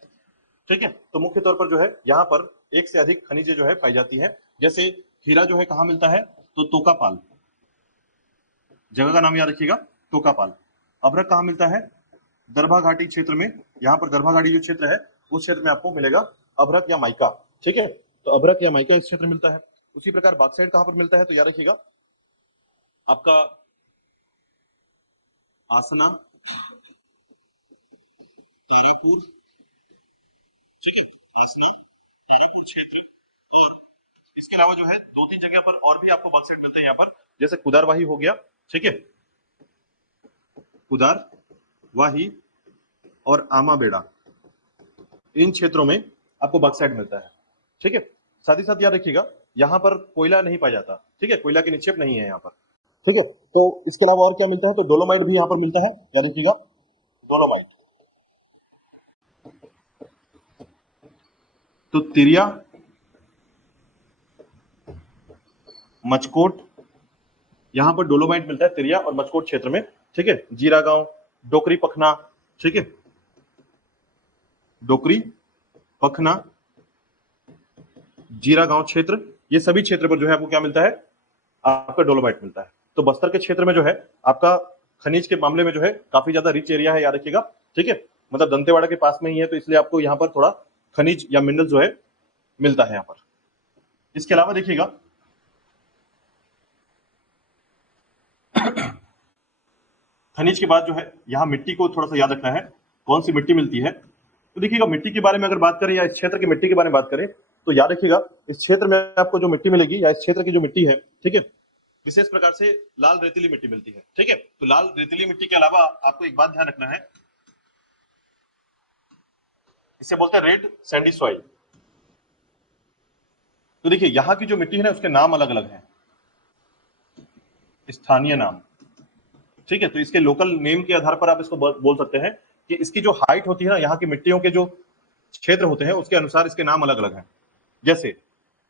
ठीक है, तो मुख्य तौर पर जो है यहाँ पर एक से अधिक खनिजें जो है पाई जाती है। जैसे हीरा जो है कहाँ मिलता है, तो तोकापाल, जगह का नाम याद रखिएगा, तोकापाल। अभ्रक कहाँ मिलता है, दरभा घाटी क्षेत्र में। यहाँ पर दरभा घाटी जो क्षेत्र है उस क्षेत्र में आपको मिलेगा अभ्रक या माइका। ठीक है, तो अभ्रक या माइका इस क्षेत्र में मिलता है। उसी प्रकार बॉक्साइट कहाँ पर मिलता है, तो याद रखिएगा आपका आसना, तारापुर। ठीक है, आसना, तारापुर क्षेत्र। और इसके अलावा जो है दो तीन जगह पर और भी आपको बॉक्साइट मिलते हैं यहाँ पर, जैसे कुदारवाही हो गया। ठीक है, कुदारवाही और आमाबेड़ा, इन क्षेत्रों में आपको बॉक्साइट मिलता है। ठीक है, साथ ही साथ याद रखिएगा यहाँ पर कोयला नहीं पाया जाता। ठीक है, कोयला के निक्षेप नहीं है यहाँ पर। ठीक है, तो इसके अलावा और क्या मिलता है, तो डोलोमाइट भी यहाँ पर मिलता है, याद रखिएगा, डोलोमाइट। तो तिरिया, मचकोट, यहाँ पर डोलोमाइट मिलता है तिरिया और मचकोट क्षेत्र में। ठीक है, जीरा गांव, डोकरी पखना। ठीक है, डोकरी पखना, जीरा गांव क्षेत्र, ये सभी क्षेत्र पर जो है आपको क्या मिलता है, आपका डोलोमाइट मिलता है। तो बस्तर के क्षेत्र में जो है आपका खनिज के मामले में जो है काफी ज्यादा रिच एरिया है, याद रखिएगा। ठीक है, मतलब दंतेवाड़ा के पास में ही है, तो इसलिए आपको यहाँ पर थोड़ा खनिज या मिनरल जो है मिलता है यहाँ पर। इसके अलावा देखिएगा खनिज के बाद जो है यहाँ मिट्टी को थोड़ा सा याद रखना है, कौन सी मिट्टी मिलती है। तो देखिएगा मिट्टी के बारे में अगर बात करें या इस क्षेत्र की मिट्टी के बारे में बात करें, तो याद रखिएगा इस क्षेत्र में आपको जो मिट्टी मिलेगी या इस क्षेत्र की जो मिट्टी है, ठीक है, विशेष प्रकार से लाल रेतीली मिट्टी मिलती है। ठीक है, तो लाल रेतीली मिट्टी के अलावा आपको एक बात ध्यान रखना है, इसे बोलते हैं रेड सैंडी सॉइल। तो देखिए यहाँ की जो मिट्टी है ना उसके नाम अलग अलग हैं, स्थानीय नाम। ठीक है, तो इसके लोकल नेम के आधार पर आप इसको बोल सकते हैं कि इसकी जो हाइट होती है ना, यहाँ की मिट्टियों के जो क्षेत्र होते हैं उसके अनुसार इसके नाम अलग अलग हैं। जैसे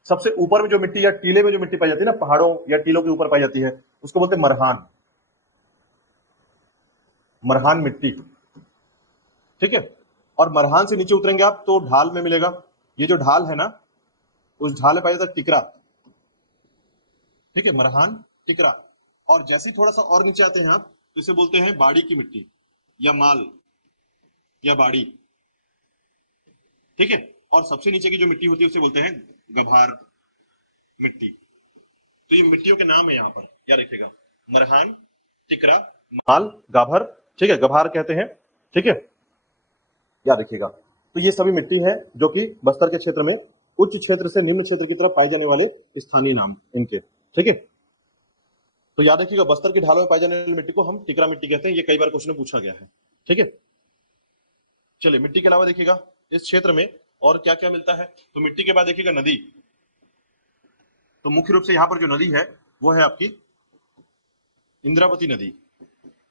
सबसे ऊपर में जो मिट्टी या टीले में जो मिट्टी पाई जाती है ना, पहाड़ों या टीलों के ऊपर पाई जाती है, उसको बोलते हैं मरहान, मरहान मिट्टी। ठीक है, और मरहान से नीचे उतरेंगे आप तो ढाल में मिलेगा। ये जो ढाल है ना, उस ढाल में पाया जाता है टिकरा। ठीक है, मरहान, टिकरा। और जैसे ही थोड़ा सा और नीचे आते हैं आप तो इसे बोलते हैं बाड़ी की मिट्टी या माल या बाड़ी। ठीक है, और सबसे नीचे की जो मिट्टी होती है उसे बोलते हैं गभार मिट्टी। तो ये मिट्टियों के नाम है यहाँ पर, याद रखिएगा, मरहान, टिकरा, माल, गाभर। ठीक है, गभार कहते हैं। ठीक है, याद रखिएगा। तो ये सभी मिट्टी है जो कि बस्तर के क्षेत्र में उच्च क्षेत्र से निम्न क्षेत्र की तरफ पाए जाने वाले स्थानीय नाम इनके। ठीक है, तो याद रखिएगा बस्तर की ढालों में पाई जाने वाली मिट्टी को हम टिकरा मिट्टी कहते हैं, ये कई बार क्वेश्चन में पूछा गया है। ठीक है, चलिए मिट्टी के अलावा देखिएगा इस क्षेत्र में और क्या क्या मिलता है। तो मिट्टी के बाद देखिएगा नदी। तो मुख्य रूप से यहाँ पर जो नदी है वो है आपकी इंद्रावती नदी।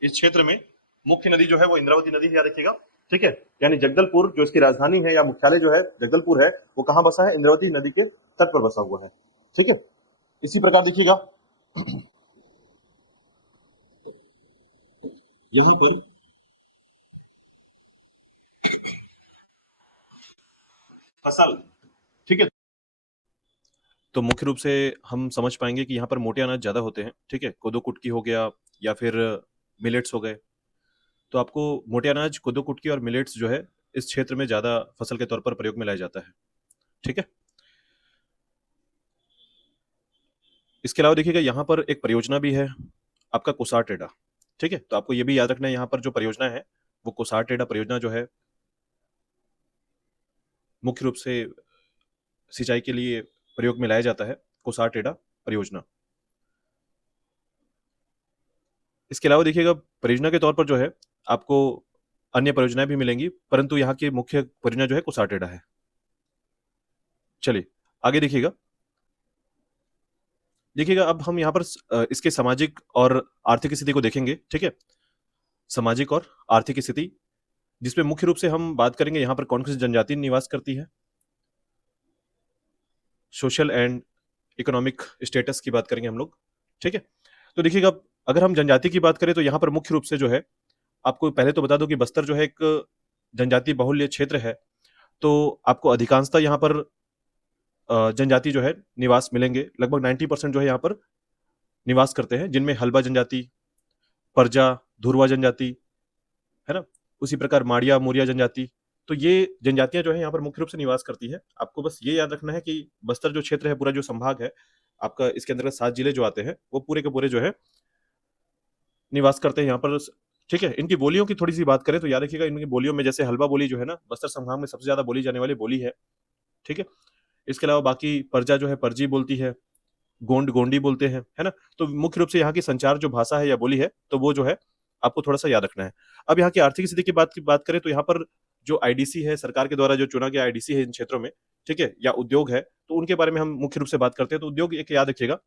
इस क्षेत्र में मुख्य नदी जो है वो इंद्रावती नदी है, याद रखिएगा। ठीक है, यानी जगदलपुर जो इसकी राजधानी है या मुख्यालय जो है जगदलपुर है, वो कहाँ बसा है, इंद्रावती नदी के तट पर बसा हुआ है। ठीक है, इसी प्रकार देखिएगा यहाँ पर फसल। ठीक है, तो मुख्य रूप से हम समझ पाएंगे कि यहाँ पर मोटे अनाज ज्यादा होते हैं। ठीक है, कोदो कुटकी हो गया या फिर मिलेट्स हो गए। तो आपको मोटे अनाज, कोदो कुटकी और मिलेट्स जो है इस क्षेत्र में ज्यादा फसल के तौर पर प्रयोग में लाया जाता है। ठीक है, इसके अलावा देखिएगा यहाँ पर एक परियोजना भी है आपका कुसार टेढ़ा। ठीक है, तो आपको ये भी याद रखना है यहाँ पर जो परियोजना है वो कुसार टेढ़ा परियोजना जो है मुख्य रूप से सिंचाई के लिए प्रयोग में लाया जाता है, कुसार टेढ़ा परियोजना। इसके अलावा देखिएगा परियोजना के तौर पर जो है आपको अन्य परियोजनाएं भी मिलेंगी, परंतु यहाँ की मुख्य परियोजना जो है कुसार टेढ़ा है। चलिए आगे देखिएगा। देखिएगा अब हम यहाँ पर इसके सामाजिक और आर्थिक स्थिति को देखेंगे। ठीक है, सामाजिक और आर्थिक स्थिति, जिसमें मुख्य रूप से हम बात करेंगे यहाँ पर कौन कौन सी जनजाति निवास करती है, सोशल एंड इकोनॉमिक स्टेटस की बात करेंगे हम लोग। ठीक है, तो देखिएगा अगर हम जनजाति की बात करें तो यहाँ पर मुख्य रूप से जो है आपको पहले तो बता दूं कि बस्तर जो है एक जनजातीय बहुल्य क्षेत्र है, तो आपको अधिकांशतः यहाँ पर जनजाति जो है निवास मिलेंगे। लगभग 90% जो है यहाँ पर निवास करते हैं, जिनमें हल्बा जनजाति, परजा, धुरवा जनजाति, है ना? उसी प्रकार माड़िया, मोरिया जनजाति। तो ये जनजातियां जो है यहाँ पर मुख्य रूप से निवास करती है। आपको बस ये याद रखना है कि बस्तर जो क्षेत्र है, पूरा जो संभाग है आपका, इसके अंतर्गत 7 जिले जो आते हैं, वो पूरे के पूरे जो है निवास करते हैं यहाँ पर। ठीक है, इनकी बोलियों की थोड़ी सी बात करें तो याद रखिएगा, इनकी बोलियों में जैसे हल्बा बोली जो है ना, बस्तर संभाग में सबसे ज्यादा बोली जाने वाली बोली है। ठीक है, इसके अलावा बाकी परजा जो है परजी बोलती है, गोंड गोंडी बोलते हैं, है ना? तो मुख्य रूप से यहाँ की संचार जो भाषा है या बोली है, तो वो जो है आपको थोड़ा सा याद रखना है। अब यहाँ की आर्थिक स्थिति की बात करें तो यहाँ पर जो आईडीसी है, सरकार के द्वारा जो चुना गया आईडीसी है इन क्षेत्रों में, ठीक है, या उद्योग है, तो उनके बारे में हम मुख्य रूप से बात करते हैं। तो उद्योग एक याद रखिएगा,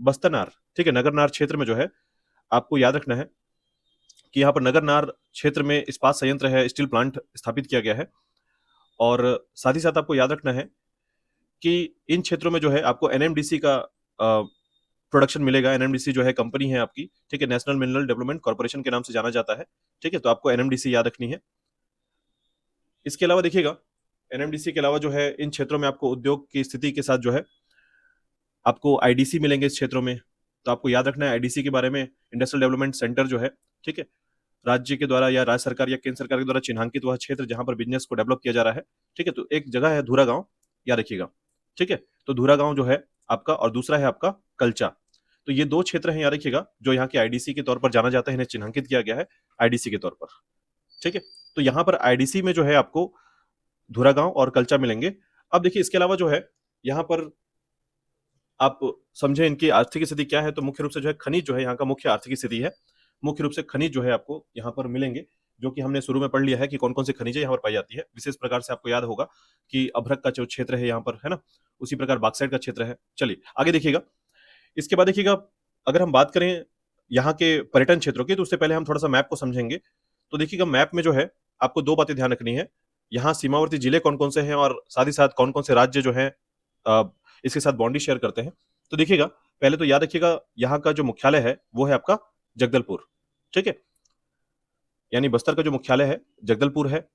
बस्तरनार, ठीक है, नगरनार क्षेत्र में जो है आपको याद रखना है कि यहाँ पर नगरनार क्षेत्र में इस्पात संयंत्र है, स्टील प्लांट स्थापित किया गया है। और साथ ही साथ आपको याद रखना है कि इन क्षेत्रों में जो है आपको एनएमडीसी का प्रोडक्शन मिलेगा। एनएमडीसी जो है कंपनी है आपकी, ठीक है, नेशनल मिनरल डेवलपमेंट कॉर्पोरेशन के नाम से जाना जाता है। ठीक है, तो आपको एनएमडीसी याद रखनी है। इसके अलावा देखिएगा, एनएमडीसी के अलावा जो है इन क्षेत्रों में आपको उद्योग की स्थिति के साथ जो है आपको आईडीसी मिलेंगे इस क्षेत्रों में। तो आपको याद रखना है आईडीसी के बारे में, इंडस्ट्रियल डेवलपमेंट सेंटर जो है, ठीक है, राज्य के द्वारा या राज्य सरकार या केंद्र सरकार के द्वारा चिन्हांकित वह क्षेत्र जहां पर बिजनेस को डेवलप किया जा रहा है। ठीक है, तो एक जगह है धूरा गांव, याद रखिएगा। ठीक है, तो धूरा गांव जो है आपका, और दूसरा है आपका कल्चा। तो ये दो क्षेत्र हैं, याद रखिएगा, जो यहाँ के आईडीसी के तौर पर जाना जाता है, इन्हें चिन्हांकित किया गया है आईडीसी के तौर पर। ठीक है, तो यहाँ पर आईडीसी में जो है आपको धूरा गांव और कल्चा मिलेंगे। अब देखिए, इसके अलावा जो है यहाँ पर आप समझे इनकी आर्थिक स्थिति क्या है, तो मुख्य रूप से जो है खनिज जो है यहाँ का मुख्य आर्थिक स्थिति है। मुख्य रूप से खनिज जो है आपको यहाँ पर मिलेंगे, जो कि हमने शुरू में पढ़ लिया है कि कौन कौन से खनिजें यहाँ पर पाई जाती है। विशेष प्रकार से आपको याद होगा कि अभ्रक का जो क्षेत्र है यहाँ पर, है ना, उसी प्रकार बॉक्साइट का क्षेत्र है। चलिए आगे देखिएगा। इसके बाद देखिएगा, अगर हम बात करें यहाँ के पर्यटन क्षेत्रों की, तो उससे पहले हम थोड़ा सा मैप को समझेंगे। तो देखिएगा, मैप में जो है आपको दो बातें ध्यान रखनी है। यहाँ सीमावर्ती जिले कौन कौन से हैं, और साथ ही साथ कौन कौन से राज्य जो है इसके साथ बाउंड्री शेयर करते हैं। तो देखिएगा, पहले तो याद रखिएगा, यहाँ का जो मुख्यालय है वो है आपका जगदलपुर। ठीक है, यानी बस्तर का जो मुख्यालय है जगदलपुर है।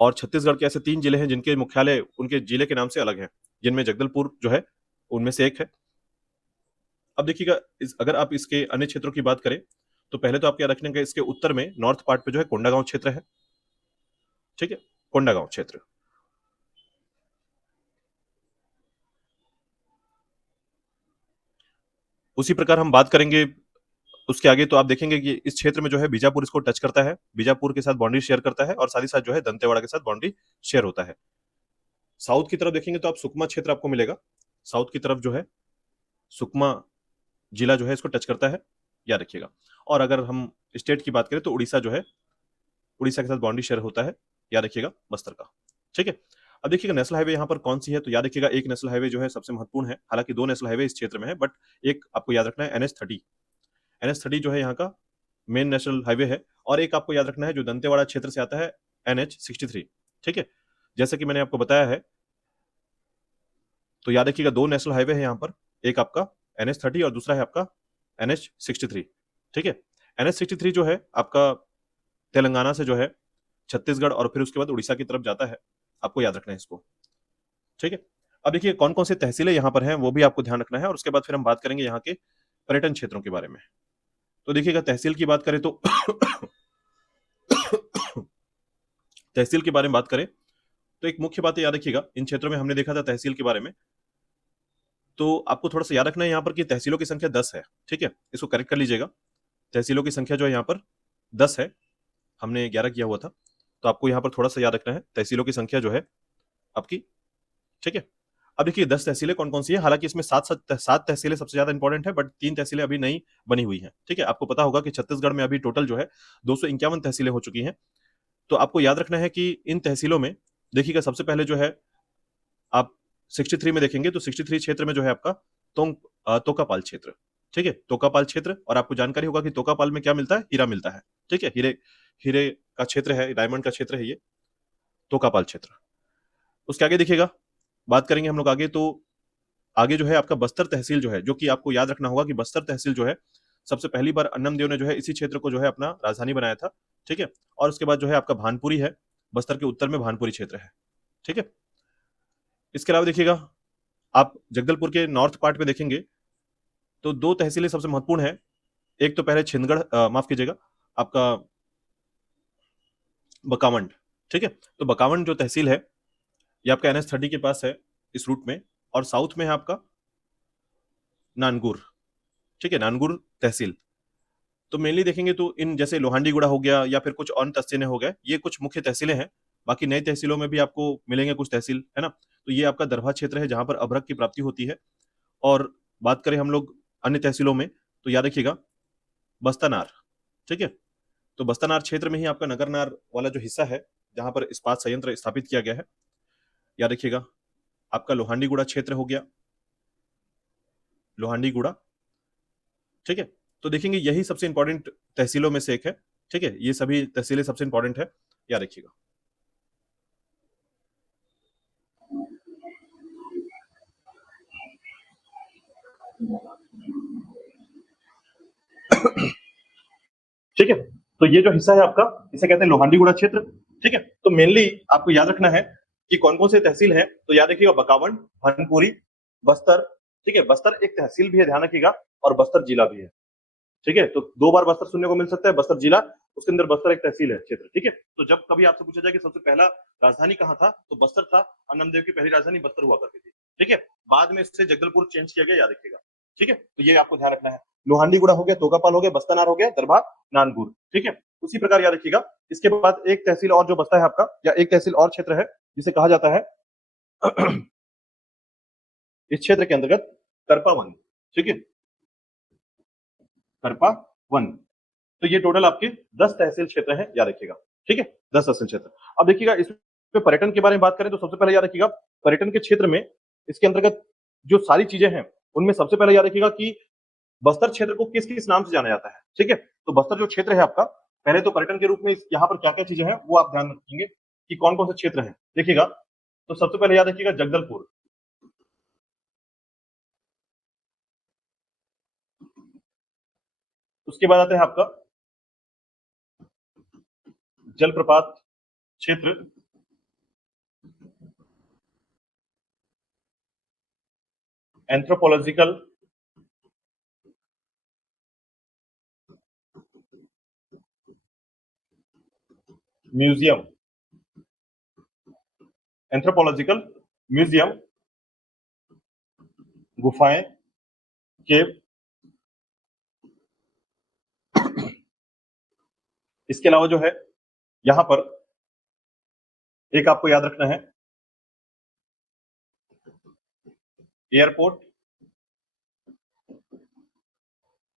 और छत्तीसगढ़ के ऐसे 3 जिले हैं जिनके मुख्यालय उनके जिले के नाम से अलग हैं, जिनमें जगदलपुर जो है उनमें से एक है। अब देखिएगा, अगर आप इसके अन्य क्षेत्रों की बात करें, तो पहले तो आप क्या रखने का, इसके उत्तर में नॉर्थ पार्ट पे जो है कोंडागांव क्षेत्र है। ठीक है, कोंडागांव क्षेत्र। उसी प्रकार हम बात करेंगे उसके आगे, तो आप देखेंगे कि इस क्षेत्र में जो है बीजापुर इसको टच करता है, बीजापुर के साथ बाउंड्री शेयर करता है, और साथ ही साथ जो है दंतेवाड़ा के साथ बाउंड्री शेयर होता है। साउथ की तरफ देखेंगे तो आप सुकमा क्षेत्र आपको मिलेगा। साउथ की तरफ जो है सुकमा जिला जो है इसको टच करता है, याद रखिएगा। और अगर हम स्टेट की बात करें तो उड़ीसा जो है, उड़ीसा के साथ बाउंड्री शेयर होता है, याद रखिएगा, बस्तर का। ठीक है, अब देखिएगा नेशनल हाईवे यहाँ पर कौन सी है, तो याद रखिएगा एक नेशनल हाईवे जो है सबसे महत्वपूर्ण है। हालांकि 2 नेशनल हाईवे इस क्षेत्र में है, बट एक आपको याद रखना है NH30। NH30 जो है यहाँ का मेन नेशनल हाईवे है। और एक आपको याद रखना है जो दंतेवाड़ा क्षेत्र से आता है, NH63। ठीक है, जैसे कि मैंने आपको बताया है, तो याद रखिएगा 2 नेशनल हाईवे है यहाँ पर, एक आपका NH30 और दूसरा है आपका NH63। ठीक है, NH63 जो है आपका तेलंगाना से जो है छत्तीसगढ़ और फिर उसके बाद उड़ीसा की तरफ जाता है, आपको याद रखना है इसको। ठीक है, अब देखिए कौन कौन से तहसीलें यहाँ पर हैं वो भी आपको ध्यान रखना है, और उसके बाद फिर हम बात करेंगे यहाँ के पर्यटन क्षेत्रों के बारे में। तो देखिएगा, तहसील की बात करें तो तहसील के बारे में बात करें तो एक मुख्य बात याद रखिएगा, इन क्षेत्रों में हमने देखा था तहसील के बारे में, तो आपको थोड़ा सा याद रखना है यहाँ पर कि तहसीलों की संख्या 10 है। ठीक है, इसको करेक्ट कर लीजिएगा। तहसीलों की संख्या जो है यहाँ पर 10 है, हमने 11 किया हुआ था, तो आपको यहाँ पर थोड़ा सा याद रखना है तहसीलों की संख्या जो है आपकी। ठीक है, अब देखिए 10 तहसीलें कौन कौन सी है। हालांकि इसमें 7 तहसीलें सबसे ज्यादा इंपॉर्टेंट है, बट 3 तहसीलें अभी नई बनी हुई हैं। ठीक है, आपको पता होगा कि छत्तीसगढ़ में अभी टोटल जो है 251 तहसीलें हो चुकी हैं। तो आपको याद रखना है कि इन तहसीलों में देखिएगा, सबसे पहले जो है आप 63 में देखेंगे तो 63 क्षेत्र में जो है आपका तोकापाल क्षेत्र। ठीक है, तोकापाल क्षेत्र, और आपको जानकारी होगा कि तोकापाल में क्या मिलता है, हीरा मिलता है। ठीक है, हीरे हीरे का क्षेत्र है, डायमंड का क्षेत्र है ये तोकापाल क्षेत्र। उसके आगे देखिएगा, बात करेंगे हम लोग आगे, तो आगे जो है आपका बस्तर तहसील जो है, जो कि आपको याद रखना होगा कि बस्तर तहसील जो है सबसे पहली बार अन्नमदेव ने जो है इसी क्षेत्र को जो है अपना राजधानी बनाया था। ठीक है, और उसके बाद जो है आपका भानपुरी है, बस्तर के उत्तर में भानपुरी क्षेत्र है। ठीक है, इसके अलावा देखिएगा आप जगदलपुर के नॉर्थ पार्ट में देखेंगे तो दो तहसीलें सबसे महत्वपूर्ण है। एक तो पहले छिंदगढ़, माफ कीजिएगा, आपका बकावंड। ठीक है, तो बकावंड जो तहसील है ये आपका NH30 के पास है इस रूट में, और साउथ में है आपका नानगुर। ठीक है, नानगुर तहसील। तो मेनली देखेंगे तो इन जैसे लोहांडीगुड़ा हो गया या फिर कुछ अन्य तहसीलें हो गए, ये कुछ मुख्य तहसीलें हैं। बाकी नई तहसीलों में भी आपको मिलेंगे कुछ तहसील, है ना। तो ये आपका दरभा क्षेत्र है जहां पर अभ्रक की प्राप्ति होती है। और बात करें हम लोग अन्य तहसीलों में तो याद रखिएगा बस्तानार। ठीक है, तो बस्तानार क्षेत्र में ही आपका नगरनार वाला जो हिस्सा है जहां पर इस्पात संयंत्र स्थापित किया गया है, याद रखिएगा। आपका लोहांडीगुड़ा क्षेत्र हो गया, लोहांडीगुड़ा। ठीक है, तो देखेंगे यही सबसे इंपॉर्टेंट तहसीलों में से एक है। ठीक है, ये सभी तहसीलें सबसे इंपॉर्टेंट है, याद रखिएगा। ठीक है, तो ये जो हिस्सा है आपका इसे कहते हैं लोहांडीगुड़ा क्षेत्र। ठीक है, तो मेनली आपको याद रखना है कि कौन कौन से तहसील है, तो याद रखिएगा बकावंड, भानपुरी, बस्तर। ठीक है, बस्तर एक तहसील भी है, ध्यान रखिएगा, और बस्तर जिला भी है। ठीक है, तो दो बार बस्तर सुनने को मिल सकता है, बस्तर जिला, उसके अंदर बस्तर एक तहसील है, क्षेत्र। ठीक है, तो जब कभी आपसे पूछा जाए कि सबसे पहला राजधानी कहाँ था, तो बस्तर था। अन्नमदेव की पहली राजधानी बस्तर हुआ करती थी। ठीक है, बाद में इससे जगदलपुर चेंज किया गया, याद रखिएगा। ठीक है, तो ये आपको ध्यान रखना है। लोहांडीगुड़ा हो गया, तोकापाल हो गया, बस्तानार हो गया, दरभा, नानगुर। ठीक है, उसी प्रकार याद रखिएगा। इसके बाद एक तहसील और जो बचता है आपका, या एक तहसील और क्षेत्र है जिसे कहा जाता है इस क्षेत्र के अंतर्गत करपा वन। ठीक है, करपा वन। तो ये टोटल आपके 10 तहसील क्षेत्र हैं, याद रखिएगा। ठीक है, 10 तहसील क्षेत्र। अब देखिएगा इसमें पर्यटन के बारे में बात करें तो सबसे पहले याद रखिएगा पर्यटन के क्षेत्र में इसके अंतर्गत जो सारी चीजें हैं उनमें सबसे पहले याद रखिएगा कि बस्तर क्षेत्र को किस किस नाम से जाना जाता है। ठीक है, तो बस्तर जो क्षेत्र है आपका, पहले तो पर्यटन के रूप में यहाँ पर क्या क्या चीजें हैं वो आप ध्यान रखेंगे कि कौन कौन से क्षेत्र है। देखिएगा, तो सबसे पहले याद रखिएगा जगदलपुर। उसके बाद आता है आपका जलप्रपात क्षेत्र, एंथ्रोपोलॉजिकल म्यूजियम, एंथ्रोपोलॉजिकल म्यूजियम, गुफाएं, केव। इसके अलावा जो है यहां पर एक आपको याद रखना है एयरपोर्ट।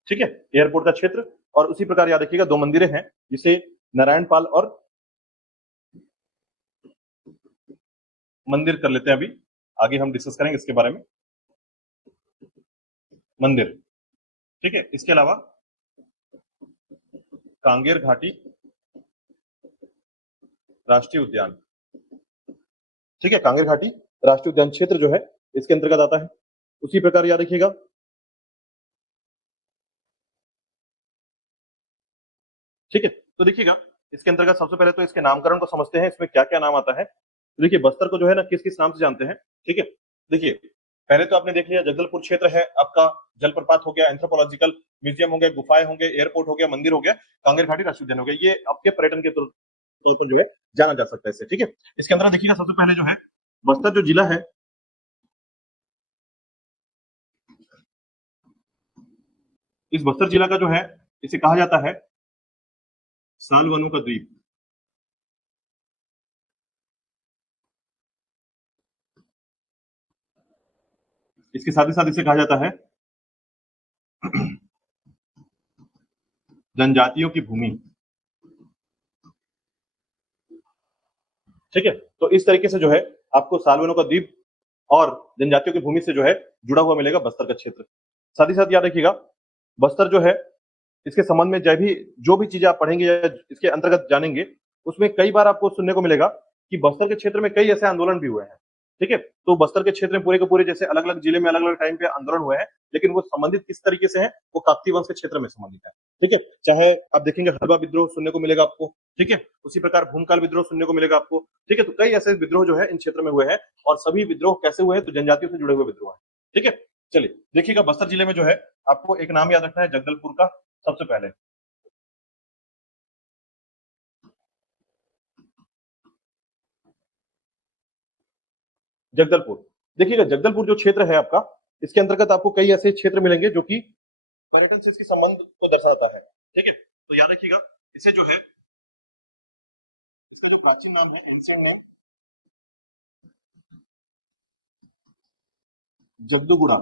ठीक है, एयरपोर्ट का क्षेत्र। और उसी प्रकार याद रखिएगा दो मंदिरें हैं जिसे नारायण पाल और मंदिर कर लेते हैं, अभी आगे हम डिस्कस करेंगे इसके बारे में। मंदिर, ठीक है, इसके अलावा कांगेर घाटी राष्ट्रीय उद्यान। ठीक है, कांगेर घाटी राष्ट्रीय उद्यान क्षेत्र जो है इसके अंतर्गत आता है। उसी प्रकार याद रखिएगा ठीक है, तो देखिएगा इसके अंतर्गत सबसे पहले तो इसके नामकरण को समझते हैं, इसमें क्या क्या नाम आता है। तो देखिए बस्तर को जो है ना किस किस नाम से जानते हैं। ठीक है, देखिए पहले तो आपने देख लिया जगदलपुर क्षेत्र है आपका, जलप्रपात हो गया, एंथ्रोपोलॉजिकल म्यूजियम हो गया, गुफाएं होंगे, एयरपोर्ट हो गया, मंदिर हो गया, कांगेर घाटी राष्ट्रीय उद्यान हो गया। ये आपके पर्यटन के तौर पर जो है जाना जा सकता है इससे। ठीक है, इसके अंदर देखिएगा सबसे पहले जो है बस्तर जो जिला है, इस बस्तर जिला का जो है इसे कहा जाता है साल वनों का द्वीप। इसके साथ ही साथ इसे कहा जाता है जनजातियों की भूमि। ठीक है, तो इस तरीके से जो है आपको सालवनों का द्वीप और जनजातियों की भूमि से जो है जुड़ा हुआ मिलेगा बस्तर का क्षेत्र। साथ ही साथ याद रखिएगा बस्तर जो है इसके संबंध में जो भी चीजें आप पढ़ेंगे या इसके अंतर्गत जानेंगे, उसमें कई बार आपको सुनने को मिलेगा कि बस्तर के क्षेत्र में कई ऐसे आंदोलन भी हुए हैं। ठीक है, तो बस्तर के क्षेत्र में पूरे के पूरे जैसे अलग अलग जिले में अलग अलग टाइम पे आंदोलन हुए हैं, लेकिन वो संबंधित किस तरीके से है, वो काकतीय वंश के क्षेत्र में संबंधित है। ठीक है, चाहे आप देखेंगे हड़प्पा विद्रोह सुनने को मिलेगा आपको। ठीक है, उसी प्रकार भूमकाल विद्रोह सुनने को मिलेगा आपको। ठीक है, तो कई ऐसे विद्रोह जो है इन क्षेत्र में हुए हैं और सभी विद्रोह कैसे हुए हैं, तो जनजातियों से जुड़े हुए विद्रोह है। ठीक है, चलिए देखिएगा बस्तर जिले में जो है आपको एक नाम याद रखना है जगदलपुर का सबसे पहले। जगदलपुर, देखिएगा जगदलपुर जो क्षेत्र है आपका, इसके अंतर्गत आपको कई ऐसे क्षेत्र मिलेंगे जो कि पर्यटन से इसके संबंध को दर्शाता है। ठीक है, तो याद रखिएगा इसे जो है जगदूगुड़ा।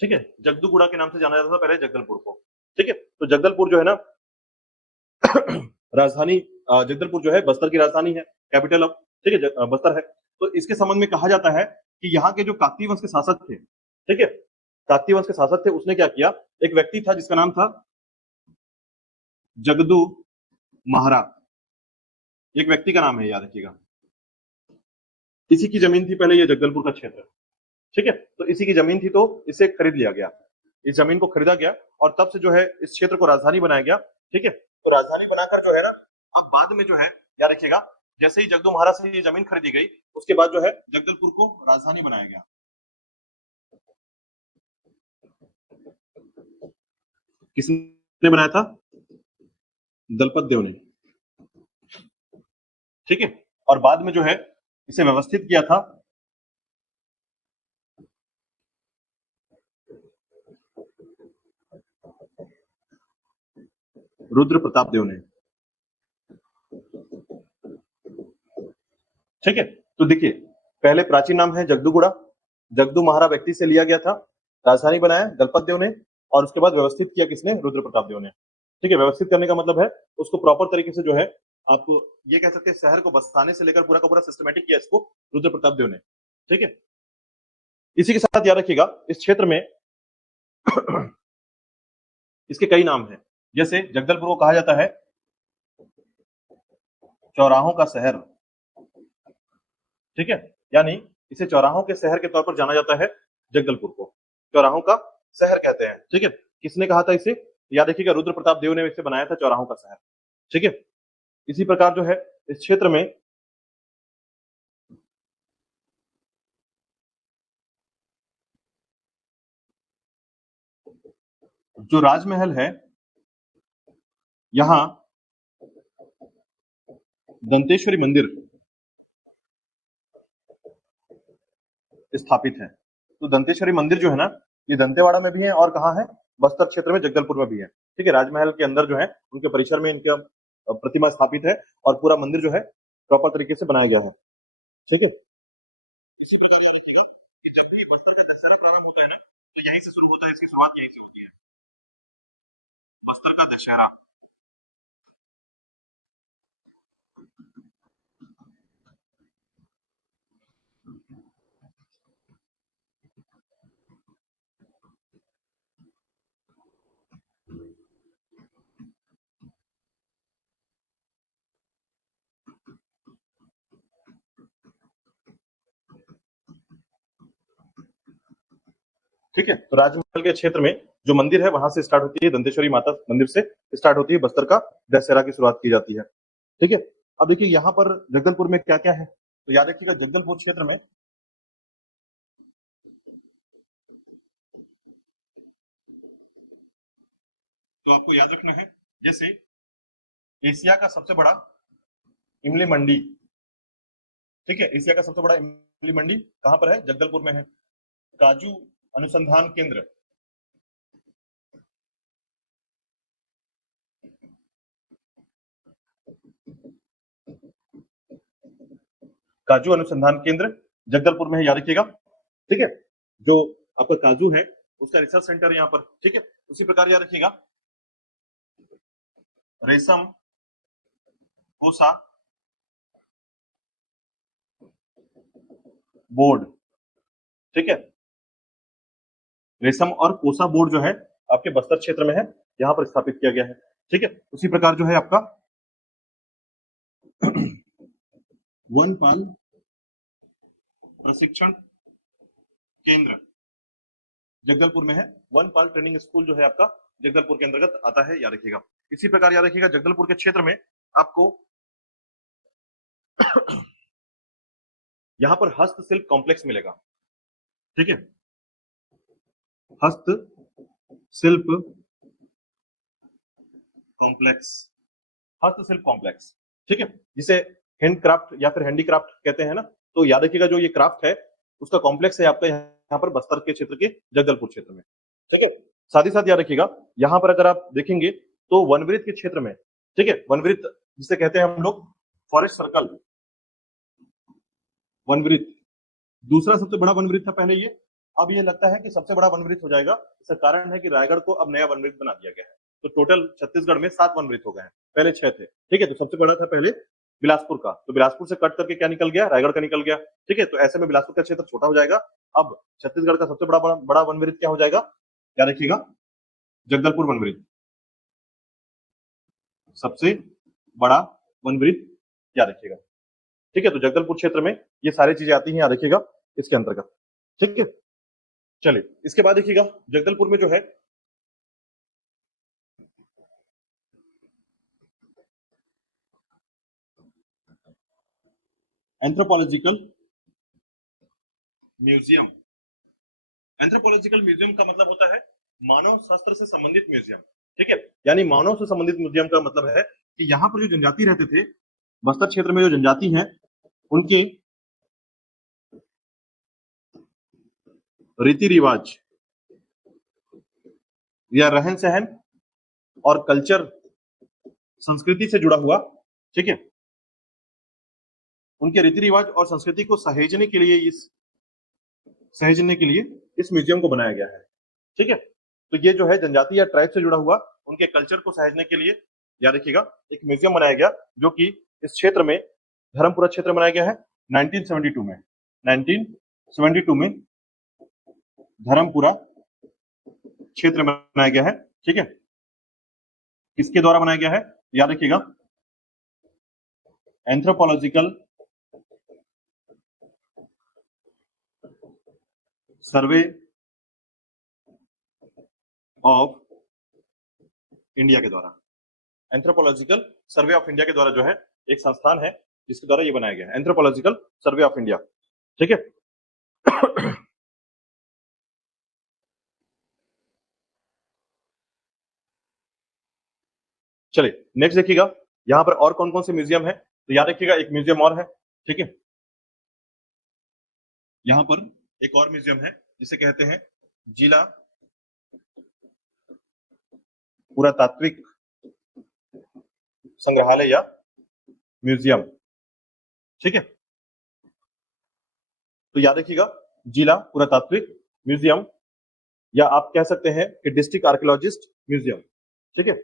ठीक है, जगदूगुड़ा के नाम से जाना जाता था पहले जगदलपुर को। ठीक है, तो जगदलपुर जो है ना राजधानी, जगदलपुर जो है बस्तर की राजधानी है, कैपिटल ऑफ, ठीक है, बस्तर है। तो इसके संबंध में कहा जाता है कि यहाँ के जो काकतीय वंश के शासक थे, ठीक है, काकतीय वंश के शासक थे, उसने क्या किया, एक व्यक्ति था जिसका नाम था जगदू महारा। एक व्यक्ति का नाम है, याद रखिएगा। इसी की जमीन थी पहले ये जगदलपुर का क्षेत्र। ठीक है, तो इसी की जमीन थी, तो इसे खरीद लिया गया, इस जमीन को खरीदा गया और तब से जो है इस क्षेत्र को राजधानी बनाया गया। ठीक है, तो राजधानी बनाकर जो है ना, अब बाद में जो है याद रखिएगा, जैसे ही जगदू महाराज से ये जमीन खरीदी गई, उसके बाद जो है जगदलपुर को राजधानी बनाया गया। किसने बनाया था? दलपत देव ने। ठीक है, और बाद में जो है इसे व्यवस्थित किया था रुद्र प्रताप देव ने। ठीक है, तो देखिए पहले प्राचीन नाम है जगदूगुड़ा, जगदू महारा व्यक्ति से लिया गया था, राजधानी बनाया दलपत देव ने, और उसके बाद व्यवस्थित किया किसने? रुद्र प्रताप देव ने। ठीक है, व्यवस्थित करने का मतलब है उसको प्रॉपर तरीके से जो है, आप ये कह सकते हैं शहर को बसाने से लेकर पूरा का पूरा सिस्टमेटिक किया इसको रुद्र प्रताप देव ने। ठीक है, इसी के साथ याद रखिएगा इस क्षेत्र में इसके कई नाम हैं, जैसे जगदलपुर को कहा जाता है चौराहों का शहर। ठीक है, यानी इसे चौराहों के शहर के तौर पर जाना जाता है, जगदलपुर को चौराहों का शहर कहते हैं। ठीक है, किसने कहा था इसे? याद रखिएगा रुद्र प्रताप देव ने इसे बनाया था चौराहों का शहर। ठीक है, इसी प्रकार जो है इस क्षेत्र में जो राजमहल है, यहाँ दंतेश्वरी मंदिर स्थापित है। तो दंतेश्वरी मंदिर जो है ना, ये दंतेवाड़ा में भी है और कहाँ है? बस्तर क्षेत्र में जगदलपुर में भी है। ठीक है, राजमहल के अंदर जो है उनके परिसर में इनका प्रतिमा स्थापित है और पूरा मंदिर जो है प्रॉपर तरीके से बनाया गया है। ठीक है, कि जब भी बस्तर का दशहरा प्रारंभ होता है ना, तो यहीं से शुरू होता है, इसकी शुरुआत यहीं से होती है, बस्तर का दशहरा। ठीक है, तो राजमहल के क्षेत्र में जो मंदिर है वहां से स्टार्ट होती है, दंतेश्वरी माता मंदिर से स्टार्ट होती है, बस्तर का दशहरा की शुरुआत की जाती है। ठीक है, अब देखिए यहाँ पर जगदलपुर में क्या क्या है, तो याद रखिएगा जगदलपुर क्षेत्र में तो आपको याद रखना है, जैसे एशिया का सबसे बड़ा इमली मंडी। ठीक है, एशिया का सबसे बड़ा इमली मंडी कहां पर है? जगदलपुर में है। काजू अनुसंधान केंद्र, काजू अनुसंधान केंद्र जगदलपुर में है, याद रखिएगा। ठीक है, जो आपका काजू है उसका रिसर्च सेंटर यहाँ पर। ठीक है, उसी प्रकार याद रखिएगा रेशम कोसा बोर्ड। ठीक है, रेशम और कोसा बोर्ड जो है आपके बस्तर क्षेत्र में है, यहाँ पर स्थापित किया गया है। ठीक है, उसी प्रकार जो है आपका वनपाल प्रशिक्षण केंद्र जगदलपुर में है। वनपाल ट्रेनिंग स्कूल जो है आपका जगदलपुर के अंतर्गत आता है, याद रखिएगा। इसी प्रकार याद रखिएगा जगदलपुर के क्षेत्र में आपको यहां पर हस्तशिल्प कॉम्प्लेक्स मिलेगा, ठीक है, हस्तशिल्प कॉम्प्लेक्स, हस्तशिल्प कॉम्प्लेक्स, ठीक है, जिसे हैंडक्राफ्ट या फिर हैंडीक्राफ्ट कहते हैं ना। तो याद रखिएगा जो ये क्राफ्ट है उसका कॉम्प्लेक्स है आपका यहाँ पर बस्तर के क्षेत्र के जगदलपुर क्षेत्र में, ठीक है। साथ ही साथ याद रखिएगा यहाँ पर अगर आप देखेंगे तो वनवृत्त के क्षेत्र में, ठीक है, वनवृत्त जिसे कहते हैं हम लोग फॉरेस्ट सर्कल, वनवृत्त दूसरा सबसे बड़ा वनवृत्त था पहले ये, अब ये लगता है कि सबसे बड़ा वनवृत्त हो जाएगा। इसका कारण है कि रायगढ़ को अब नया वनवृत्त बना दिया गया है, तो टोटल छत्तीसगढ़ में 7 वनवृत्त हो गए हैं, पहले 6 थे, ठीक है। तो सबसे बड़ा था पहले बिलासपुर का, तो बिलासपुर से कट करके क्या निकल गया, रायगढ़ का निकल गया, ठीक है। तो ऐसे में बिलासपुर का क्षेत्र छोटा हो जाएगा। अब छत्तीसगढ़ का सबसे बड़ा वनवृत्त क्या हो जाएगा, क्या रखिएगा, जगदलपुर वनवृत्त, सबसे बड़ा वनवृत्त क्या रखिएगा, ठीक है। तो जगदलपुर क्षेत्र में ये सारी चीजें आती हैं, याद रखिएगा इसके अंतर्गत, ठीक है। चलिए इसके बाद देखिएगा जगदलपुर में जो है एंथ्रोपोलॉजिकल म्यूजियम। एंथ्रोपोलॉजिकल म्यूजियम का मतलब होता है मानव शास्त्र से संबंधित म्यूजियम, ठीक है। यानी मानव से संबंधित म्यूजियम का मतलब है कि यहाँ पर जो जनजाति रहते थे, बस्तर क्षेत्र में जो जनजाति हैं, उनके रीति रिवाज या रहन सहन और कल्चर, संस्कृति से जुड़ा हुआ, ठीक है, उनके रीति रिवाज और संस्कृति को सहेजने के लिए इस म्यूजियम को बनाया गया है, ठीक है। तो ये जो है जनजाति या ट्राइब से जुड़ा हुआ उनके कल्चर को सहेजने के लिए, याद रखिएगा, एक म्यूजियम बनाया गया जो कि इस क्षेत्र में धर्मपुरा क्षेत्र बनाया गया है 1972 में, 1972 में धर्मपुरा क्षेत्र में बनाया गया है, ठीक है। किसके द्वारा बनाया गया है, याद रखिएगा, एंथ्रोपोलॉजिकल सर्वे ऑफ इंडिया के द्वारा, एंथ्रोपोलॉजिकल सर्वे ऑफ इंडिया के द्वारा जो है एक संस्थान है जिसके द्वारा ये बनाया गया है, एंथ्रोपोलॉजिकल सर्वे ऑफ इंडिया, ठीक है। चलिए नेक्स्ट देखिएगा यहां पर और कौन कौन से म्यूजियम है, तो याद रखिएगा एक म्यूजियम और है, ठीक है। यहां पर एक और म्यूजियम है जिसे कहते हैं जिला पुरातात्विक संग्रहालय या म्यूजियम, ठीक है। तो याद रखिएगा जिला पुरातात्विक म्यूजियम, या आप कह सकते हैं कि डिस्ट्रिक्ट आर्कियोलॉजिस्ट म्यूजियम, ठीक है।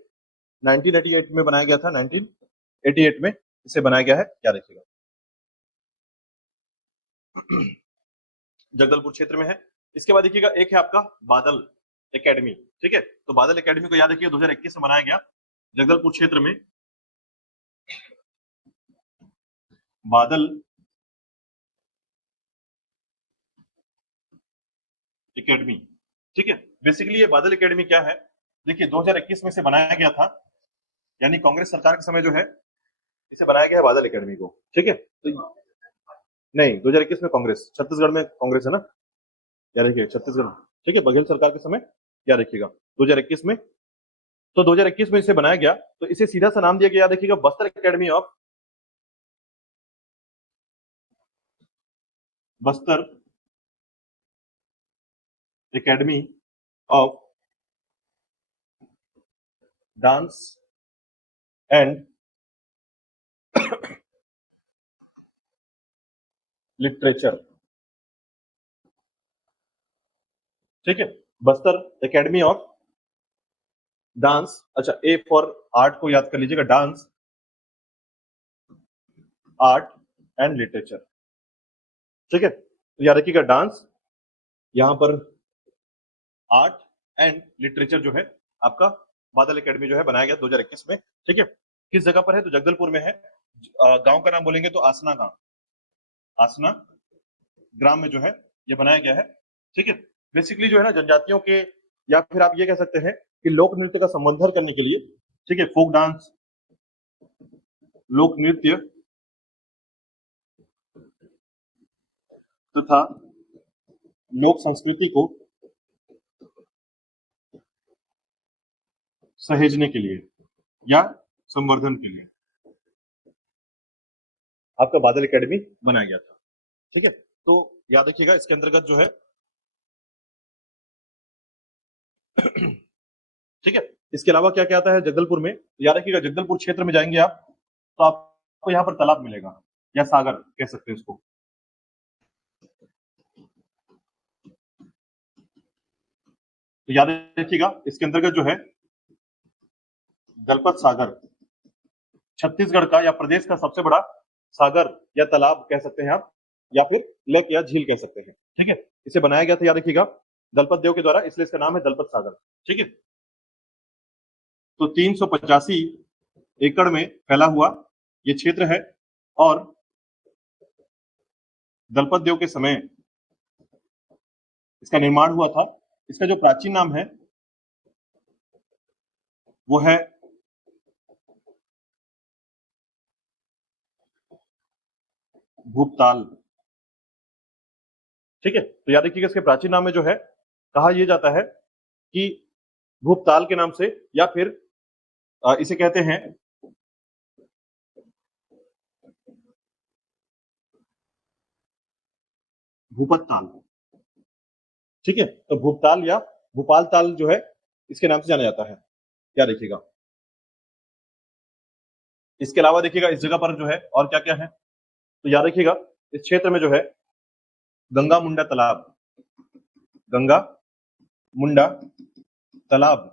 1988 में बनाया गया था, 1988 में इसे बनाया गया है, क्या रखिएगा, जगदलपुर क्षेत्र में है। इसके बाद देखिएगा एक है आपका बादल एकेडमी, ठीक है। तो बादल एकेडमी को याद रखिए 2021 में बनाया गया जगदलपुर क्षेत्र में, बादल एकेडमी, ठीक है। बेसिकली ये बादल एकेडमी क्या है, देखिए 2021 में इसे बनाया गया था, यानी कांग्रेस सरकार के समय जो है इसे बनाया गया है बादल एकेडमी को, ठीक है। तो नहीं 2021 में कांग्रेस, छत्तीसगढ़ में कांग्रेस है ना, याद रखिए छत्तीसगढ़, ठीक है, बघेल सरकार के समय, याद रखिएगा 2021 में। तो 2021 में इसे बनाया गया, तो इसे सीधा सा नाम दिया गया, याद रखिएगा Bastar academy of, Bastar academy of dance and literature, ठीक है। बस्तर एकेडमी ऑफ डांस, अच्छा ए फॉर आर्ट को याद कर लीजिएगा, डांस, आर्ट एंड लिटरेचर, ठीक है। तो याद रखिएगा डांस, यहां पर आर्ट एंड लिटरेचर जो है आपका बादल एकेडमी जो है बनाया गया 2021 में, ठीक है। किस जगह पर है, तो जगदलपुर में है। गांव का नाम बोलेंगे तो आसना गांव, आसना ग्राम में जो है ये बनाया गया है, ठीक है। बेसिकली जो है ना जनजातियों के, या फिर आप ये कह सकते हैं कि लोक नृत्य का संवर्धन करने के लिए, ठीक है, फोक डांस, लोक नृत्य तथा लोक संस्कृति को सहेजने के लिए या संवर्धन के लिए आपका बादल एकेडमी बनाया गया था। ठीक है, तो याद रखिएगा इसके अंतर्गत जो है ठीक है, इसके अलावा क्या क्या आता है जगदलपुर में, याद रखिएगा जगदलपुर क्षेत्र में जाएंगे आप तो आपको यहाँ पर तालाब मिलेगा या सागर कह सकते हैं उसको। तो याद रखिएगा इसके अंतर्गत जो है दलपत सागर छत्तीसगढ़ का या प्रदेश का सबसे बड़ा सागर या तालाब कह सकते हैं आप, या फिर लेक या झील कह सकते हैं। ठीक है, इसे बनाया गया था याद रखिएगा दलपत देव के द्वारा, इसलिए इसका नाम है दलपत सागर। ठीक है, तो 385 एकड़ में फैला हुआ ये क्षेत्र है और दलपत देव के समय इसका निर्माण हुआ था। इसका जो प्राचीन नाम है वो है भूपताल। ठीक है, तो याद रखिएगा इसके प्राचीन नाम में जो है कहा यह जाता है कि भूपताल के नाम से, या फिर इसे कहते हैं भूपत ताल। ठीक है, तो भूपताल या भोपाल ताल जो है इसके नाम से जाना जाता है, क्या देखिएगा। इसके अलावा देखिएगा इस जगह पर जो है और क्या क्या है, तो याद रखिएगा इस क्षेत्र में जो है गंगा मुंडा तालाब, गंगा मुंडा तालाब,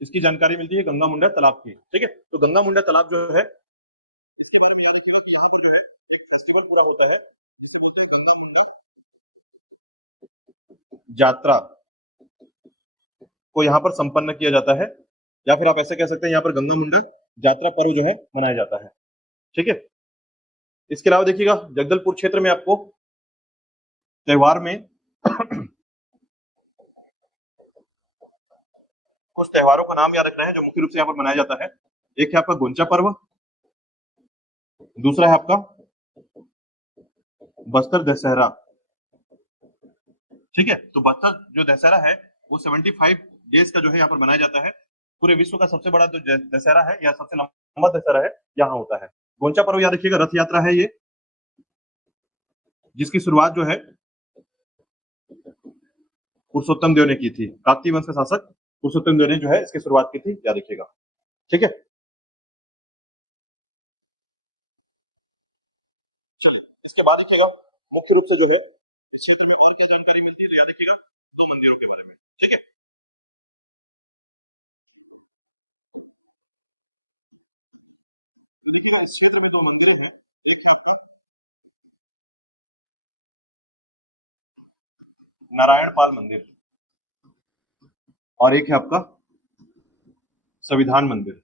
इसकी जानकारी मिलती है गंगा मुंडा तालाब की। ठीक है, तो गंगा मुंडा तालाब जो है फेस्टिवल पूरा होता है, यात्रा को यहाँ पर संपन्न किया जाता है, या फिर आप ऐसे कह सकते हैं यहाँ पर गंगा मुंडा यात्रा पर्व जो है मनाया जाता है। ठीक है, इसके अलावा देखिएगा जगदलपुर क्षेत्र में आपको त्योहार में कुछ त्योहारों का नाम याद रखना है जो मुख्य रूप से यहाँ पर मनाया जाता है। एक है आपका गोंचा पर्व, दूसरा है आपका बस्तर दशहरा। ठीक है, तो बस्तर जो दशहरा है वो 75 डेज का जो है यहाँ पर मनाया जाता है। पूरे विश्व का सबसे बड़ा जो दशहरा है या सबसे लंबा दशहरा है यहाँ होता है। गोंचा पर्व याद रखिएगा रथ यात्रा है ये, जिसकी शुरुआत जो है पुरुषोत्तम देव ने की थी। काकतीय वंश का शासक पुरुषोत्तम देव ने जो है इसकी शुरुआत की थी, याद रखिएगा। ठीक है, चलिए इसके बाद देखिएगा मुख्य रूप से जो है इस क्षेत्र में और क्या जानकारी मिलती है, तो याद रखिएगा दो मंदिरों के बारे में। ठीक है, इस क्षेत्र में दो मंदिर है, नारायण पाल मंदिर और एक है आपका संविधान मंदिर।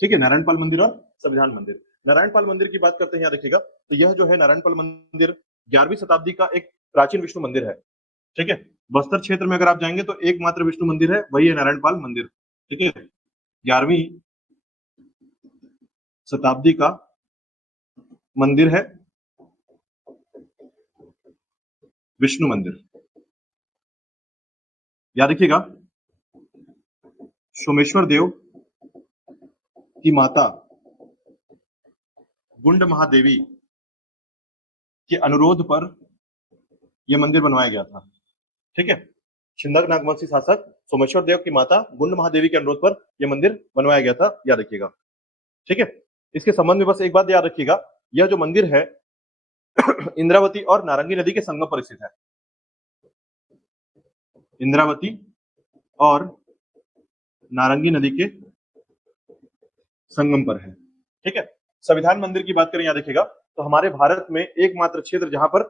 ठीक है, नारायण पाल मंदिर और संविधान मंदिर। नारायण पाल मंदिर की बात करते हैं, याद रखिएगा तो यह जो है नारायण पाल मंदिर 11वीं शताब्दी का एक प्राचीन विष्णु मंदिर है। ठीक है, बस्तर क्षेत्र में अगर आप जाएंगे तो एकमात्र विष्णु मंदिर है, वही है नारायण पाल मंदिर। ठीक है, 11वीं शताब्दी का मंदिर है विष्णु मंदिर, याद रखिएगा। सोमेश्वर देव की माता गुंड महादेवी के अनुरोध पर यह मंदिर बनवाया गया था। ठीक है, छिंदक नागवंशी शासक सोमेश्वर देव की माता गुंड महादेवी के अनुरोध पर यह मंदिर बनवाया गया था, याद रखिएगा। ठीक है, इसके संबंध में बस एक बात याद रखिएगा, यह जो मंदिर है इंद्रावती और नारंगी नदी के संगम पर स्थित है। इंद्रावती और नारंगी नदी के संगम पर है। ठीक है, संविधान मंदिर की बात करें, याद रखिएगा तो हमारे भारत में एकमात्र क्षेत्र जहां पर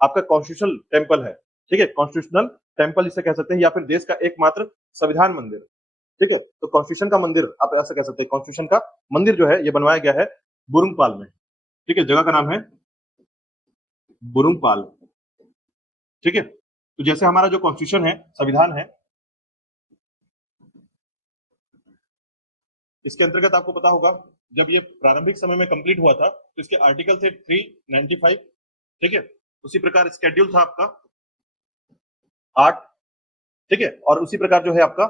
आपका कॉन्स्टिट्यूशनल टेम्पल है। ठीक है, कॉन्स्टिट्यूशनल टेम्पल इसे कह सकते हैं, या फिर देश का एकमात्र संविधान मंदिर। ठीक है, तो कॉन्स्टिट्यूशन का मंदिर आप ऐसा कह सकते हैं, कॉन्स्टिट्यूशन का मंदिर जो है ये बनवाया गया है बुरुंगपाल में। ठीक है, जगह का नाम है बुरुंगपाल। ठीक है। तो जैसे हमारा जो कॉन्स्टिट्यूशन है, संविधान है, इसके अंतर्गत आपको पता होगा जब ये प्रारंभिक समय में कंप्लीट हुआ था तो इसके आर्टिकल थे 395, ठीक है। उसी प्रकार स्केड्यूल था आपका 8, ठीक है। और उसी प्रकार जो है आपका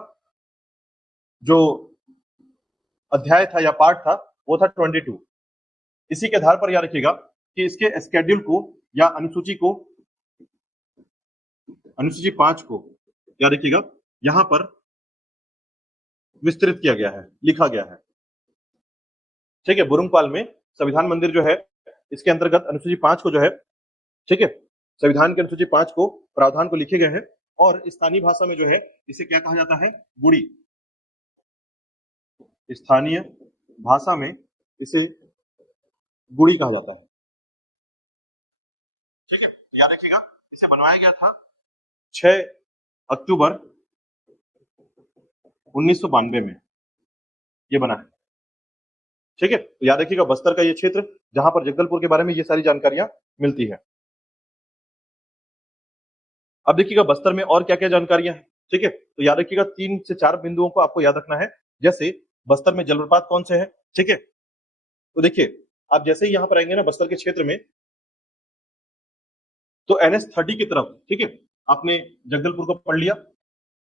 जो अध्याय था या पार्ट था वो था 22। इसी के आधार पर याद रखिएगा कि इसके स्केड्यूल को या अनुसूची को, अनुसूची 5 को याद रखिएगा यहां पर विस्तृत किया गया है, लिखा गया है, ठीक है। बुरुंगपाल में संविधान मंदिर जो है इसके अंतर्गत अनुसूची 5 को जो है, ठीक है, संविधान के अनुसूची 5 को प्रावधान को लिखे गए हैं और स्थानीय भाषा में जो है इसे क्या कहा जाता है, गुड़ी। स्थानीय भाषा में इसे गुड़ी कहा जाता है, ठीक है। याद रखिएगा इसे बनवाया गया था 6 अक्टूबर 1992 में ये बना है, ठीक है। तो याद रखिएगा बस्तर का ये क्षेत्र जहां पर जगदलपुर के बारे में ये सारी जानकारियां मिलती है। अब देखिएगा बस्तर में और क्या क्या जानकारियां हैं, ठीक है। तो याद रखिएगा 3 से 4 बिंदुओं को आपको याद रखना है। जैसे बस्तर में जलप्रपात कौन से है, ठीक है। तो देखिए आप जैसे ही यहां पर आएंगे ना बस्तर के क्षेत्र में, तो NH30 की तरफ, ठीक है, आपने जगदलपुर को पढ़ लिया,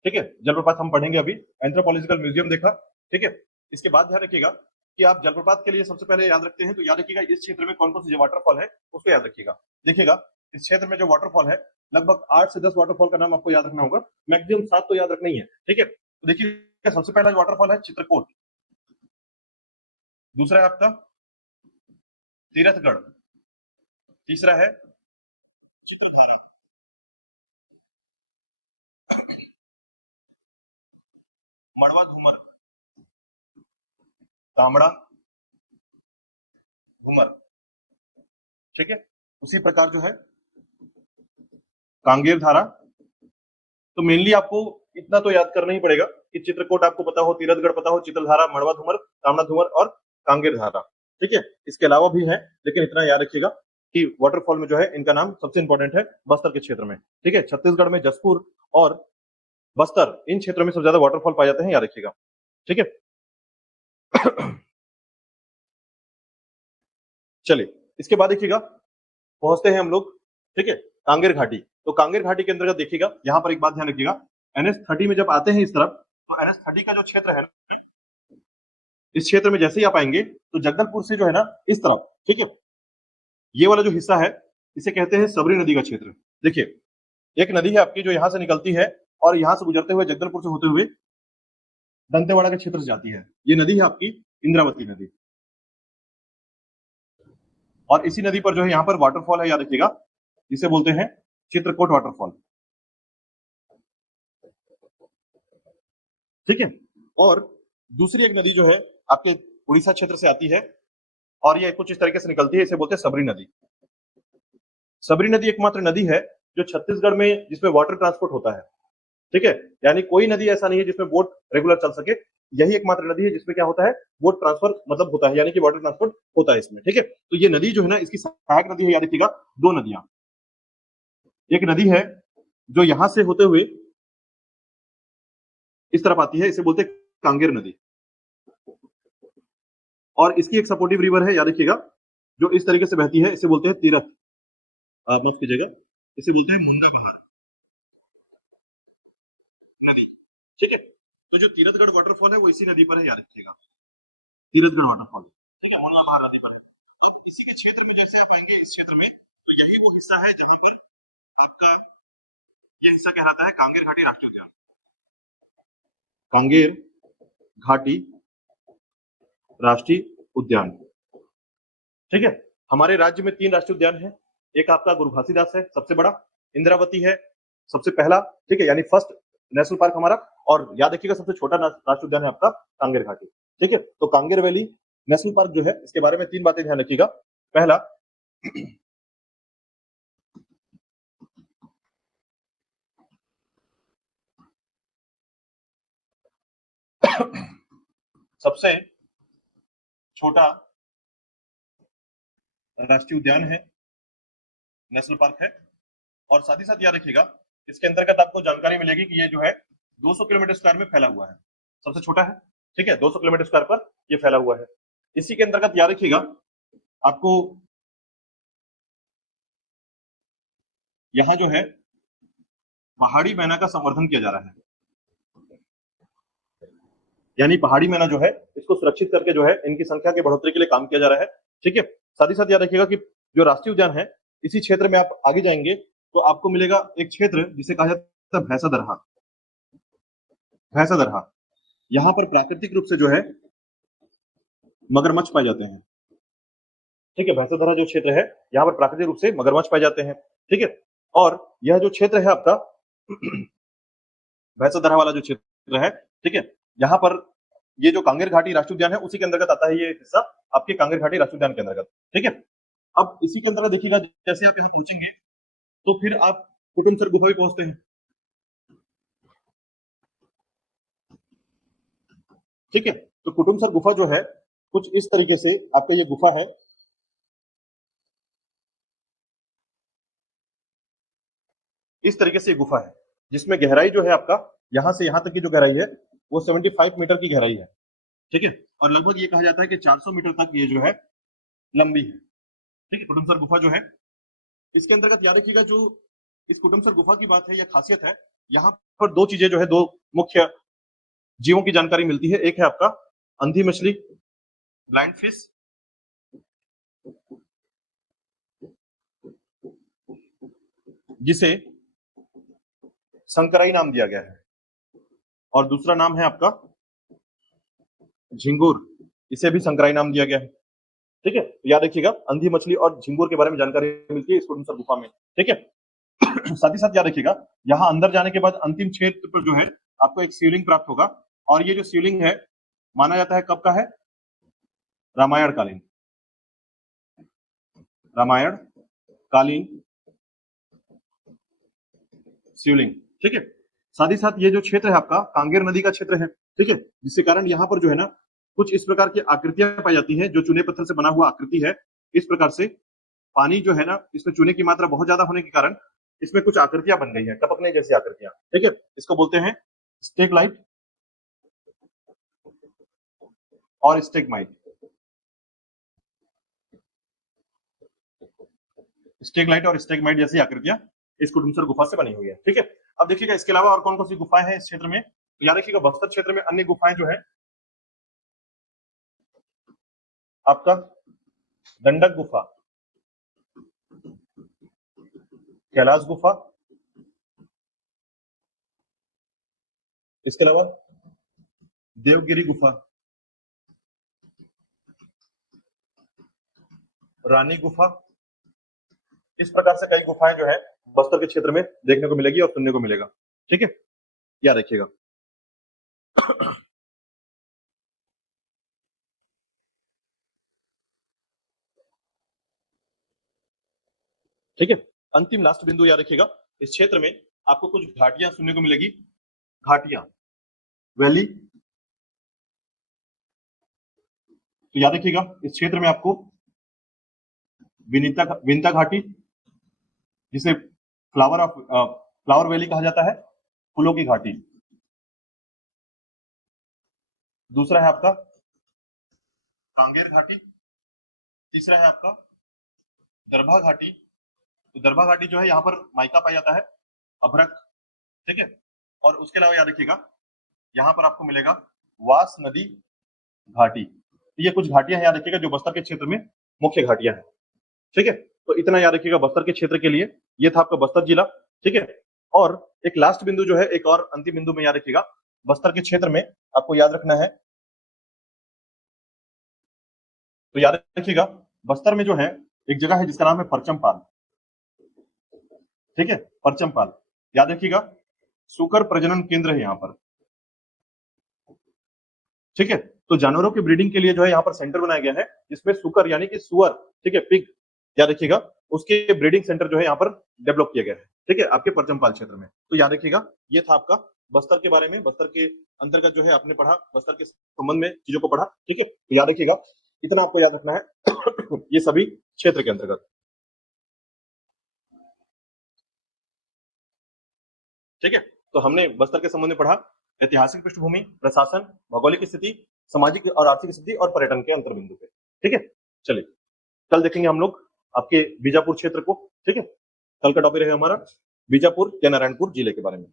ठीक है। जलप्रपात हम पढ़ेंगे अभी, एंथ्रोपोलॉजिकल म्यूजियम देखा, ठीक है। इसके बाद ध्यान रखिएगा कि आप जलप्रपात के लिए सबसे पहले याद रखते हैं तो याद रखिएगा इस क्षेत्र में कौन कौन से वाटरफॉल है उसको याद रखिएगा। देखिएगा इस क्षेत्र में जो वाटरफॉल है लगभग 8 से 10 वाटरफॉल का नाम आपको याद रखना होगा, मैक्सिमम 7 तो याद रखना ही है, ठीक है। तो देखिए सबसे पहला वाटरफॉल है चित्रकूट, दूसरा है आपका तीरथगढ़, तीसरा है मड़वा घूमर, तामड़ा घूमर, ठीक है। उसी प्रकार जो है कांगेर धारा। तो मेनली आपको इतना तो याद करना ही पड़ेगा कि चित्रकूट आपको पता हो, तीरथगढ़ पता हो, चित्रधारा, मड़वा धूमर, तामड़ा धूमर और कांगेर धारा, ठीक है। इसके अलावा भी है लेकिन इतना याद रखिएगा कि वाटरफॉल में जो है इनका नाम सबसे इंपॉर्टेंट है बस्तर के क्षेत्र में, ठीक है। छत्तीसगढ़ में जसपुर और बस्तर इन क्षेत्रों में सबसे ज्यादा वाटरफॉल पाए जाते हैं, याद रखिएगा, ठीक है। चलिए इसके बाद देखिएगा पहुंचते हैं हम लोग, ठीक है, कांगेर घाटी। तो कांगेर घाटी के अंतर्गत देखिएगा यहां पर एक बात ध्यान रखिएगा, NH30 में जब आते हैं इस तरफ तो NH30 का जो क्षेत्र है ना, इस क्षेत्र में जैसे ही आप आएंगे तो जगदलपुर से जो है ना इस तरफ, ठीक है, ये वाला जो हिस्सा है इसे कहते हैं सबरी नदी का क्षेत्र। देखिए एक नदी है आपकी जो यहां से निकलती है और यहां से गुजरते हुए जगदलपुर से होते हुए दंतेवाड़ा के क्षेत्र से जाती है। ये नदी है आपकी इंद्रावती नदी, और इसी नदी पर जो है यहाँ पर वाटरफॉल है, याद रखिएगा, जिसे बोलते हैं चित्रकूट वाटरफॉल, ठीक है। और दूसरी एक नदी जो है आपके उड़ीसा क्षेत्र से आती है और ये कुछ इस तरीके से निकलती है, इसे बोलते हैं सबरी नदी। सबरी नदी एकमात्र नदी है जो छत्तीसगढ़ में जिसमें वाटर ट्रांसपोर्ट होता है, ठीक है। यानी कोई नदी ऐसा नहीं है जिसमें बोट रेगुलर चल सके, यही एकमात्र नदी है जिसमें क्या होता है, बोट ट्रांसफर मतलब होता है, यानी कि वाटर ट्रांसपोर्ट होता है इसमें, ठीक है। तो ये नदी जो है ना इसकी सहायक नदी है, याद रखिएगा दो नदियां, एक नदी है जो यहां से होते हुए इस तरफ आती है, इसे बोलते हैं कांगेर नदी, और इसकी एक सपोर्टिव रिवर है, याद रखिएगा, जो इस तरीके से बहती है, इसे बोलते हैं तीरथ, आप माफ कीजिएगा, इसे बोलते हैं मुंडा बहार नदी, ठीक है। तो जो तीरथगढ़ वाटरफॉल है वो इसी नदी पर है, याद रखिएगा, तीरथगढ़ वाटरफॉल, ठीक है, मुंडा बहार नदी पर। इसी के क्षेत्र में जैसे आप आएंगे इस क्षेत्र में तो यही वो हिस्सा है जहां पर आपका ये हिस्सा कहलाता है कांगेर घाटी राष्ट्रीय उद्यान, कांगेर घाटी राष्ट्रीय उद्यान, ठीक है। हमारे राज्य में 3 राष्ट्रीय उद्यान है, एक आपका गुरु घासीदास है सबसे बड़ा, इंद्रावती है सबसे पहला, ठीक है, यानी फर्स्ट नेशनल पार्क हमारा, और याद रखिएगा सबसे छोटा राष्ट्रीय उद्यान है आपका कांगेर घाटी, ठीक है। तो कांगेर वैली नेशनल पार्क जो है इसके बारे में 3 बातें ध्यान रखिएगा। पहला, सबसे छोटा राष्ट्रीय उद्यान है, नेशनल पार्क है, और साथ ही साथ याद रखिएगा इसके अंतर्गत आपको जानकारी मिलेगी कि ये जो है 200 किलोमीटर स्क्वायर में फैला हुआ है, सबसे छोटा है, ठीक है, 200 किलोमीटर स्क्वायर पर ये फैला हुआ है। इसी के अंतर्गत याद रखिएगा आपको यहाँ जो है पहाड़ी मैना का संवर्धन किया जा रहा है, यानी पहाड़ी मैना जो है इसको सुरक्षित करके जो है इनकी संख्या की बढ़ोतरी के लिए काम किया जा रहा है, ठीक है। साथ ही साथ याद रखिएगा कि जो राष्ट्रीय उद्यान है इसी क्षेत्र में आप आगे जाएंगे तो आपको मिलेगा एक क्षेत्र जिसे कहा जाता है भैंसा दरहा। भैंसा दरहा, यहाँ पर प्राकृतिक रूप से जो है मगरमच्छ पाए जाते हैं, ठीक है। भैंसा दरहा जो क्षेत्र है यहाँ पर प्राकृतिक रूप से मगरमच्छ पाए जाते हैं, ठीक है। और यह जो क्षेत्र है आपका भैंसा दरहा वाला जो क्षेत्र है, ठीक है, यहाँ पर ये जो कांगेर घाटी राष्ट्रीय उद्यान है उसी के अंतर्गत आता है ये हिस्सा, आपके कांगेर घाटी राष्ट्रीय उद्यान के अंतर्गत, ठीक है। अब इसी के अंतर्गत देखिएगा जैसे आप यहाँ पहुंचेंगे तो फिर आप कुटुमसर गुफा भी पहुंचते हैं, ठीक है। तो कुटुमसर गुफा जो है कुछ इस तरीके से आपका ये गुफा है, इस तरीके से ये गुफा है जिसमें गहराई जो है आपका यहां से यहां तक की जो गहराई है वो 75 मीटर की गहराई है, ठीक है। और लगभग ये कहा जाता है कि 400 मीटर तक ये जो है लंबी है, ठीक है, कुटुमसर गुफा जो है। इसके अंतर्गत याद रखिएगा जो इस कुटुमसर गुफा की बात है या खासियत है, यहाँ पर दो चीजें जो है, दो मुख्य जीवों की जानकारी मिलती है। एक है आपका अंधी मछली, ब्लाइंड फिश, जिसे संकराई नाम दिया गया है, और दूसरा नाम है आपका झिंगुर, इसे भी संकराई नाम दिया गया है, ठीक है। याद रखिएगा अंधी मछली और झिंगुर के बारे में जानकारी मिलती है इस कुटुमसर गुफा में, ठीक है। साथ ही साथ याद रखिएगा यहाँ अंदर जाने के बाद अंतिम क्षेत्र पर जो है आपको एक शिवलिंग प्राप्त होगा, और ये जो शिवलिंग है माना जाता है कब का है, रामायण कालीन, रामायण कालीन शिवलिंग, ठीक है। साथ ही साथ ये जो क्षेत्र है आपका कांगेर नदी का क्षेत्र है, ठीक है, जिसके कारण यहाँ पर जो है ना कुछ इस प्रकार की आकृतियां पाई जाती है जो चूने पत्थर से बना हुआ आकृति है। इस प्रकार से पानी जो है ना इसमें चूने की मात्रा बहुत ज्यादा होने के कारण इसमें कुछ आकृतियां बन गई हैं, टपकने जैसी आकृतियां, ठीक है। इसको बोलते हैं स्टेगलाइट और स्टेगमाइट। स्टेगलाइट और स्टेगमाइट जैसी आकृतियां इस कुटुमसर गुफा से बनी हुई है, ठीक है। अब देखिएगा इसके अलावा और कौन कौन सी गुफाएं हैं इस क्षेत्र में, तो याद रखिएगा बस्तर क्षेत्र में अन्य गुफाएं जो है आपका दंडक गुफा, कैलाश गुफा, इसके अलावा देवगिरी गुफा, रानी गुफा, इस प्रकार से कई गुफाएं जो है बस्तर के क्षेत्र में देखने को मिलेगी और सुनने को मिलेगा, ठीक है। याद रखिएगा। ठीक है, अंतिम लास्ट बिंदु याद रखिएगा, इस क्षेत्र में आपको कुछ घाटियां सुनने को मिलेगी, घाटियां, वैली। तो याद रखिएगा इस क्षेत्र में आपको विनीता घाटी, जिसे फ्लावर वैली कहा जाता है, फूलों की घाटी। दूसरा है आपका कांगेर घाटी, तीसरा है आपका दरभा घाटी। तो दरभा घाटी जो है यहाँ पर माइका पाया जाता है, अभ्रक, ठीक है। और उसके अलावा याद रखिएगा यहाँ पर आपको मिलेगा वास नदी घाटी। ये कुछ घाटियां याद रखिएगा जो बस्तर के क्षेत्र में मुख्य घाटियां हैं, ठीक है। तो इतना याद रखिएगा बस्तर के क्षेत्र के लिए, ये था आपका बस्तर जिला, ठीक है। और एक लास्ट बिंदु जो है, एक और अंतिम बिंदु में याद रखिएगा बस्तर के क्षेत्र में आपको याद रखना है, तो याद रखिएगा बस्तर में जो है एक जगह है जिसका नाम है परचमपाल, ठीक है, परचमपाल। याद रखिएगा सुकर प्रजनन केंद्र है यहाँ पर, ठीक है। तो जानवरों की ब्रीडिंग के लिए जो है यहाँ पर सेंटर बनाया गया है जिसमें सुकर यानी कि सुअर, ठीक है, पिग, याद रखिएगा उसके ब्रीडिंग सेंटर जो है यहाँ पर डेवलप किया गया है, ठीक है, आपके परचमपाल क्षेत्र में। तो याद रखिएगा ये था आपका बस्तर के बारे में, बस्तर के अंतर्गत जो है आपने पढ़ा, बस्तर के संबंध में चीजों को पढ़ा, ठीक है। तो याद रखिएगा इतना आपको याद रखना है ये सभी क्षेत्र के अंतर्गत। ठीक है, तो हमने बस्तर के संबंध में पढ़ा ऐतिहासिक पृष्ठभूमि, प्रशासन, भौगोलिक स्थिति, सामाजिक और आर्थिक स्थिति और पर्यटन के अंतर्बिंदु पे। ठीक है, चलिए कल देखेंगे हम लोग आपके बीजापुर क्षेत्र को। ठीक है, कल का टॉपिक रहेगा हमारा बीजापुर या नारायणपुर जिले के बारे में।